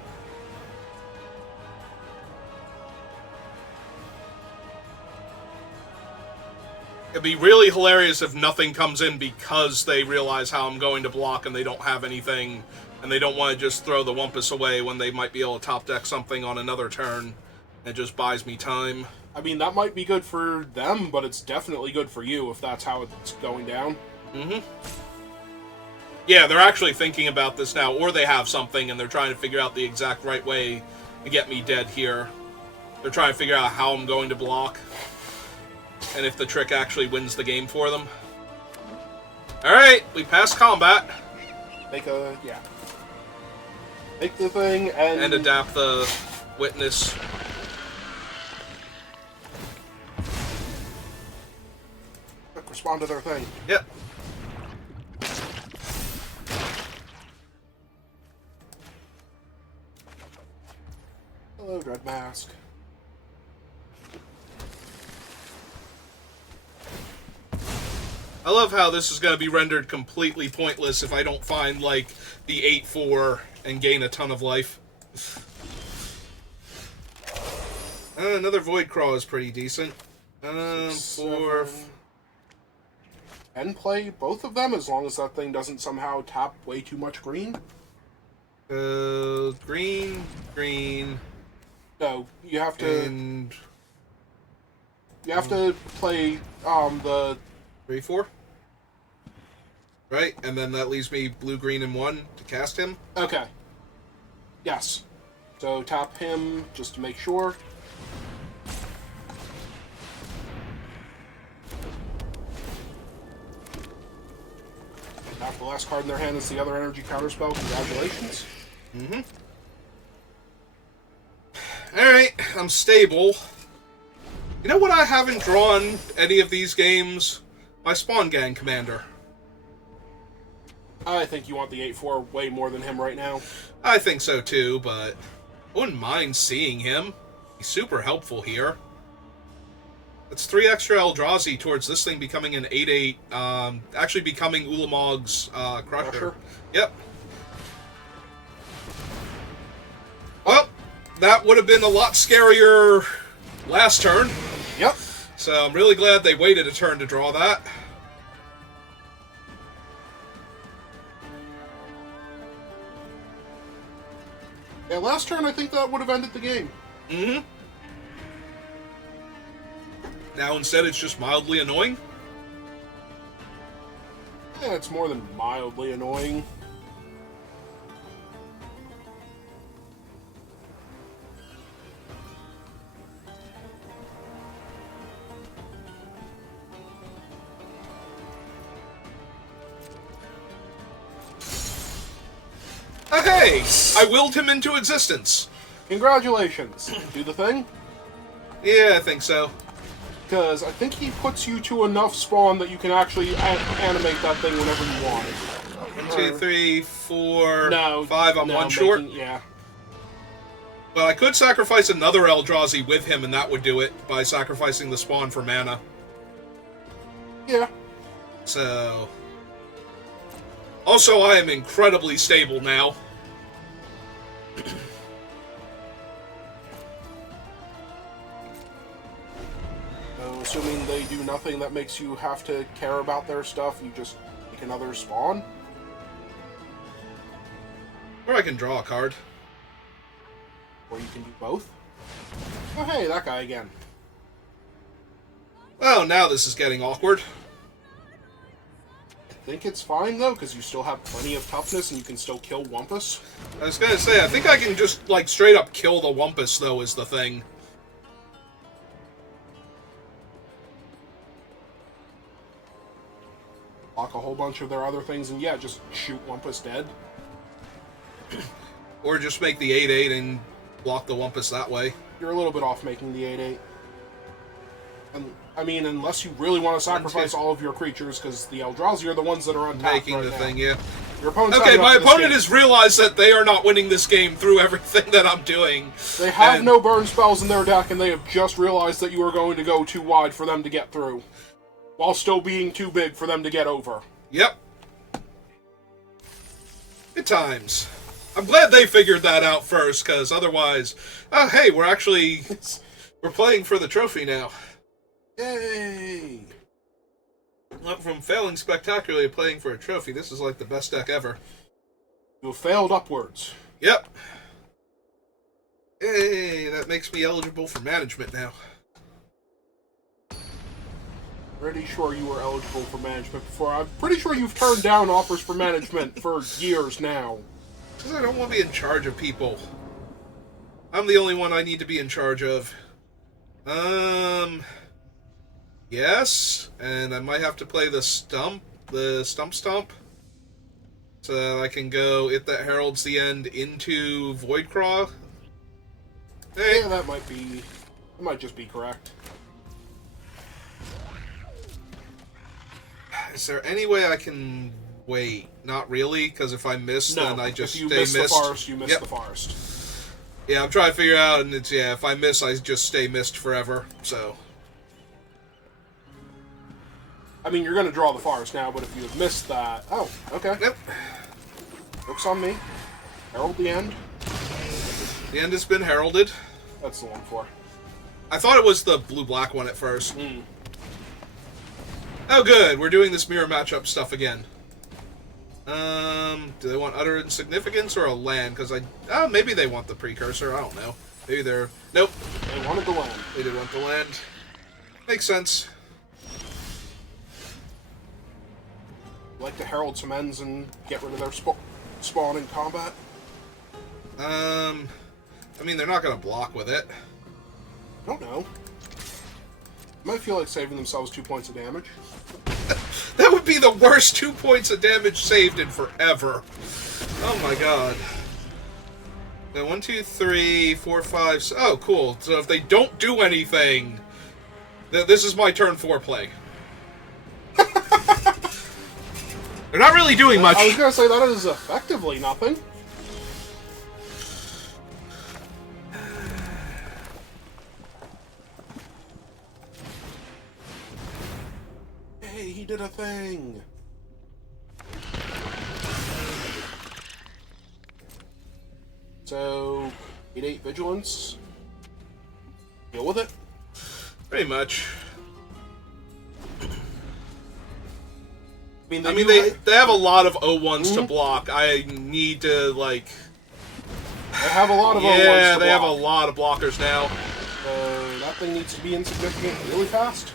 It'd be really hilarious if nothing comes in because they realize how I'm going to block and they don't have anything, and they don't want to just throw the Wumpus away when they might be able to top deck something on another turn. It just buys me time. I mean, that might be good for them, but it's definitely good for you if that's how it's going down. Mm-hmm. Yeah, they're actually thinking about this now, or they have something and they're trying to figure out the exact right way to get me dead here. They're trying to figure out how I'm going to block, and if the trick actually wins the game for them. Alright, we passed combat. Make the thing And adapt the witness. respond to their thing. Yep. Hello, Dread Mask. I love how this is going to be rendered completely pointless if I don't find, like, the 8-4 and gain a ton of life. Another Void Crawl is pretty decent. 4... And play both of them as long as that thing doesn't somehow tap way too much green. Green. No, you have to. And... You have to play the 3-4? Right? And then that leaves me blue, green, and 1 to cast him? Okay. Yes. So tap him just to make sure. After the last card in their hand is the other energy counterspell. Congratulations. Mm-hmm. Alright, I'm stable. You know what I haven't drawn any of these games? My Spawn Gang Commander. I think you want the 8-4 way more than him right now. I think so too, but I wouldn't mind seeing him. He's super helpful here. That's 3 extra Eldrazi towards this thing becoming an 8-8, actually becoming Ulamog's Crusher. Yep. Well, that would have been a lot scarier last turn. Yep. So I'm really glad they waited a turn to draw that. Yeah, last turn I think that would have ended the game. Mm-hmm. Now instead it's just mildly annoying. Yeah, it's more than mildly annoying. Hey! I willed him into existence. Congratulations. Do the thing? Yeah, I think so. Because I think he puts you to enough spawn that you can actually animate that thing whenever you want it. 1, 2, 3, 4, No, 5. I'm no, one short. Yeah. But I could sacrifice another Eldrazi with him, and that would do it by sacrificing the spawn for mana. Yeah. So... Also, I am incredibly stable now. So, assuming they do nothing that makes you have to care about their stuff, you just make another spawn? Or I can draw a card. Or you can do both? Oh hey, that guy again. Well, now this is getting awkward. I think it's fine though, because you still have plenty of toughness and you can still kill Wumpus. I was gonna say, I think I can just, like, straight up kill the Wumpus, though, is the thing. Block a whole bunch of their other things and yeah, just shoot Wumpus dead. Or just make the 8-8 and block the Wumpus that way. You're a little bit off making the 8-8. And, I mean, unless you really want to sacrifice all of your creatures, because the Eldrazi are the ones that are untapped Making right the now. thing, yeah. Your opponent's Okay, not my up for this opponent game. has realized that they are not winning this game through everything that I'm doing. They have And- no burn spells in their deck, and they have just realized that you are going to go too wide for them to get through, while still being too big for them to get over. Yep. Good times. I'm glad they figured that out first, because otherwise... Oh, hey, we're actually... We're playing for the trophy now. Yay! Went from failing spectacularly to playing for a trophy. This is like the best deck ever. You have failed upwards. Yep. Hey, that makes me eligible for management now. Pretty sure you were eligible for management before. I'm pretty sure you've turned down offers for management for years now. Because I don't want to be in charge of people. I'm the only one I need to be in charge of. Yes, and I might have to play the stump, stomp, so that I can go, if that heralds the end, into Voidcraw. Hey. Yeah, that might just be correct. Is there any way I can wait? Not really, because if I miss, No, then I just if you stay miss missed. the forest, you miss Yep. the forest. Yeah, I'm trying to figure out, and it's, yeah, if I miss, I just stay missed forever, so. I mean, you're going to draw the forest now, but if you have missed that... Oh, okay. Yep. Looks on me. Herald the end. The end has been heralded. That's the one for. I thought it was the blue-black one at first. Mm. Oh, good. We're doing this mirror matchup stuff again. Do they want utter insignificance or a land? Because maybe they want the precursor. I don't know. Maybe they're... Nope. They wanted the land. They did want the land. Makes sense. Like to herald some ends and get rid of their spawn in combat. I mean, they're not going to block with it. I don't know. Might feel like saving themselves 2 points of damage. That would be the worst 2 points of damage saved in forever. Oh my god. Now, 1, 2, 3, 4, 5... Oh, cool. So if they don't do anything, this is my turn 4 play. They're not really doing much. I was going to say that is effectively nothing. Hey, he did a thing. So, 8/8 vigilance. Deal with it. Pretty much. I mean, they have a lot of O1s to block. I need to, like... They have a lot of O1s Yeah, to they have a block. lot of blockers now. That thing needs to be insignificant really fast.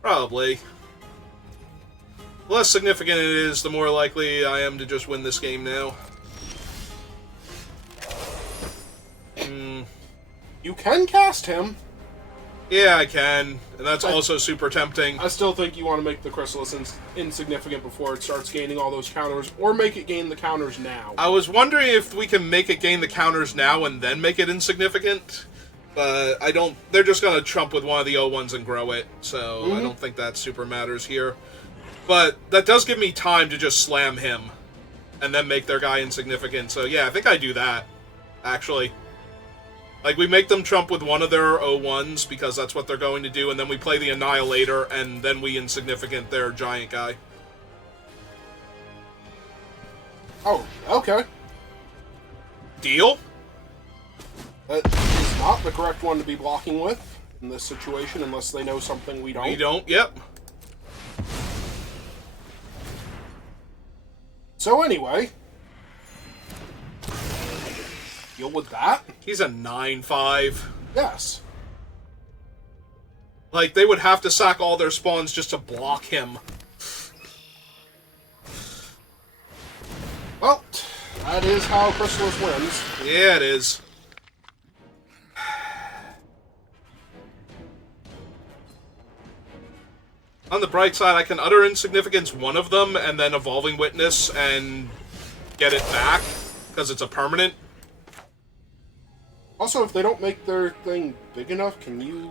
Probably. The less significant it is, the more likely I am to just win this game now. You can cast him. Yeah, I can. And that's also super tempting. I still think you want to make the Chrysalis insignificant before it starts gaining all those counters, or make it gain the counters now. I was wondering if we can make it gain the counters now and then make it insignificant. But I don't... They're just going to trump with one of the O1s and grow it. So I don't think that super matters here. But that does give me time to just slam him. And then make their guy insignificant. So yeah, I think I do that. Actually. Like, we make them trump with one of their O1s, because that's what they're going to do, and then we play the Annihilator, and then we insignificant their giant guy. Oh, okay. Deal? That is not the correct one to be blocking with in this situation, unless they know something we don't. We don't, yep. So anyway... Deal with that? He's a 9/5. Yes. Like, they would have to sack all their spawns just to block him. Well, that is how Chrysalis wins. Yeah, it is. On the bright side, I can utter insignificance one of them, and then Evolving Witness, and get it back, because it's a permanent. Also, if they don't make their thing big enough, can you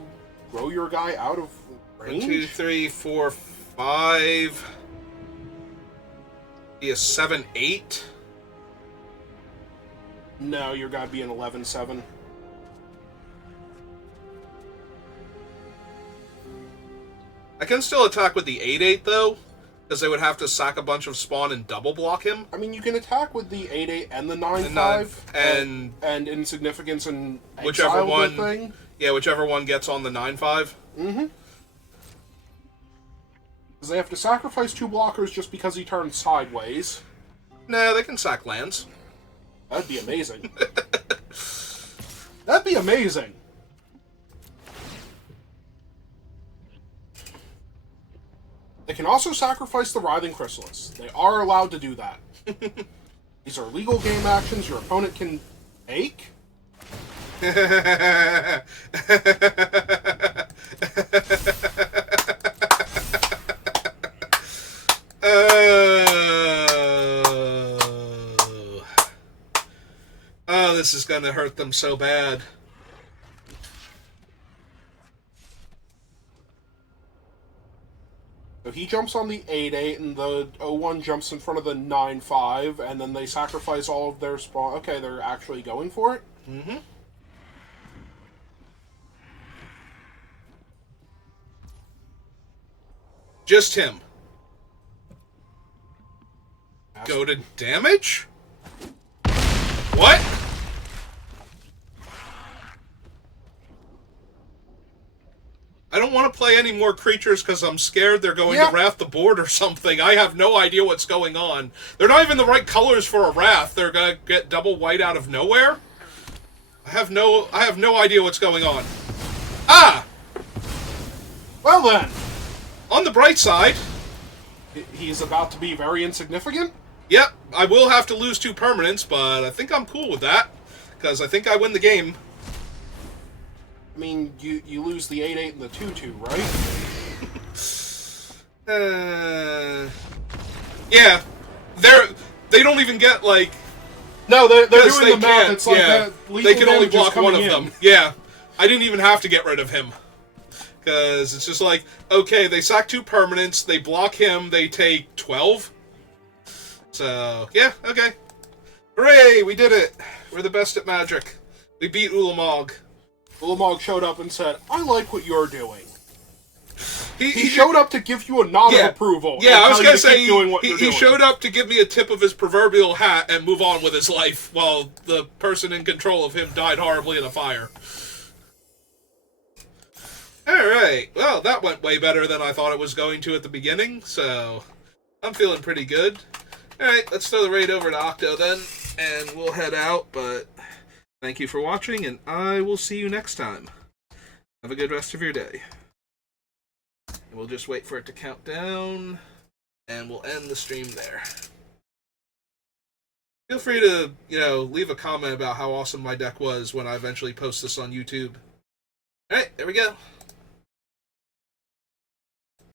grow your guy out of range? 1, 2, 3, 4, 5. Be a 7, 8. No, your guy be an 11/7. I can still attack with the 8-8 though, because they would have to sack a bunch of spawn and double block him. I mean, you can attack with the 8/8 and the 9/5, and insignificance and whichever exile one, the thing. yeah, whichever one gets on the 9/5. Mm-hmm. Because they have to sacrifice 2 blockers just because he turns sideways. Nah, they can sack lands. That'd be amazing. That'd be amazing. They can also sacrifice the Writhing Chrysalis. They are allowed to do that. These are legal game actions your opponent can make. Oh, this is gonna hurt them so bad. So he jumps on the 8-8, and the 0-1 jumps in front of the 9-5, and then they sacrifice all of their spawn. Okay, they're actually going for it? Mm-hmm. Just him. Go to damage? What? I don't want to play any more creatures because I'm scared they're going to Wrath the board or something. I have no idea what's going on. They're not even the right colors for a Wrath. They're going to get double white out of nowhere? I have no idea what's going on. Ah! Well then! On the bright side... He's about to be very insignificant? Yep, I will have to lose 2 permanents, but I think I'm cool with that. Because I think I win the game. I mean, you lose the 8-8 and the 2-2, right? Yeah. They don't even get, like... No, they're doing they the math. can't. It's like yeah. They can only block one of them. Yeah. I didn't even have to get rid of him. Because it's just like, okay, they sack 2 permanents, they block him, they take 12. So, yeah, okay. Hooray, we did it. We're the best at Magic. We beat Ulamog. Ulamog showed up and said, I like what you're doing. He showed up to give you a nod of approval. Yeah, I was going to say, he showed up to give me a tip of his proverbial hat and move on with his life while the person in control of him died horribly in a fire. Alright, well, that went way better than I thought it was going to at the beginning, so I'm feeling pretty good. Alright, let's throw the raid over to Octo then, and we'll head out, but thank you for watching, and I will see you next time. Have a good rest of your day. And we'll just wait for it to count down, and we'll end the stream there. Feel free to, leave a comment about how awesome my deck was when I eventually post this on YouTube. Alright, there we go.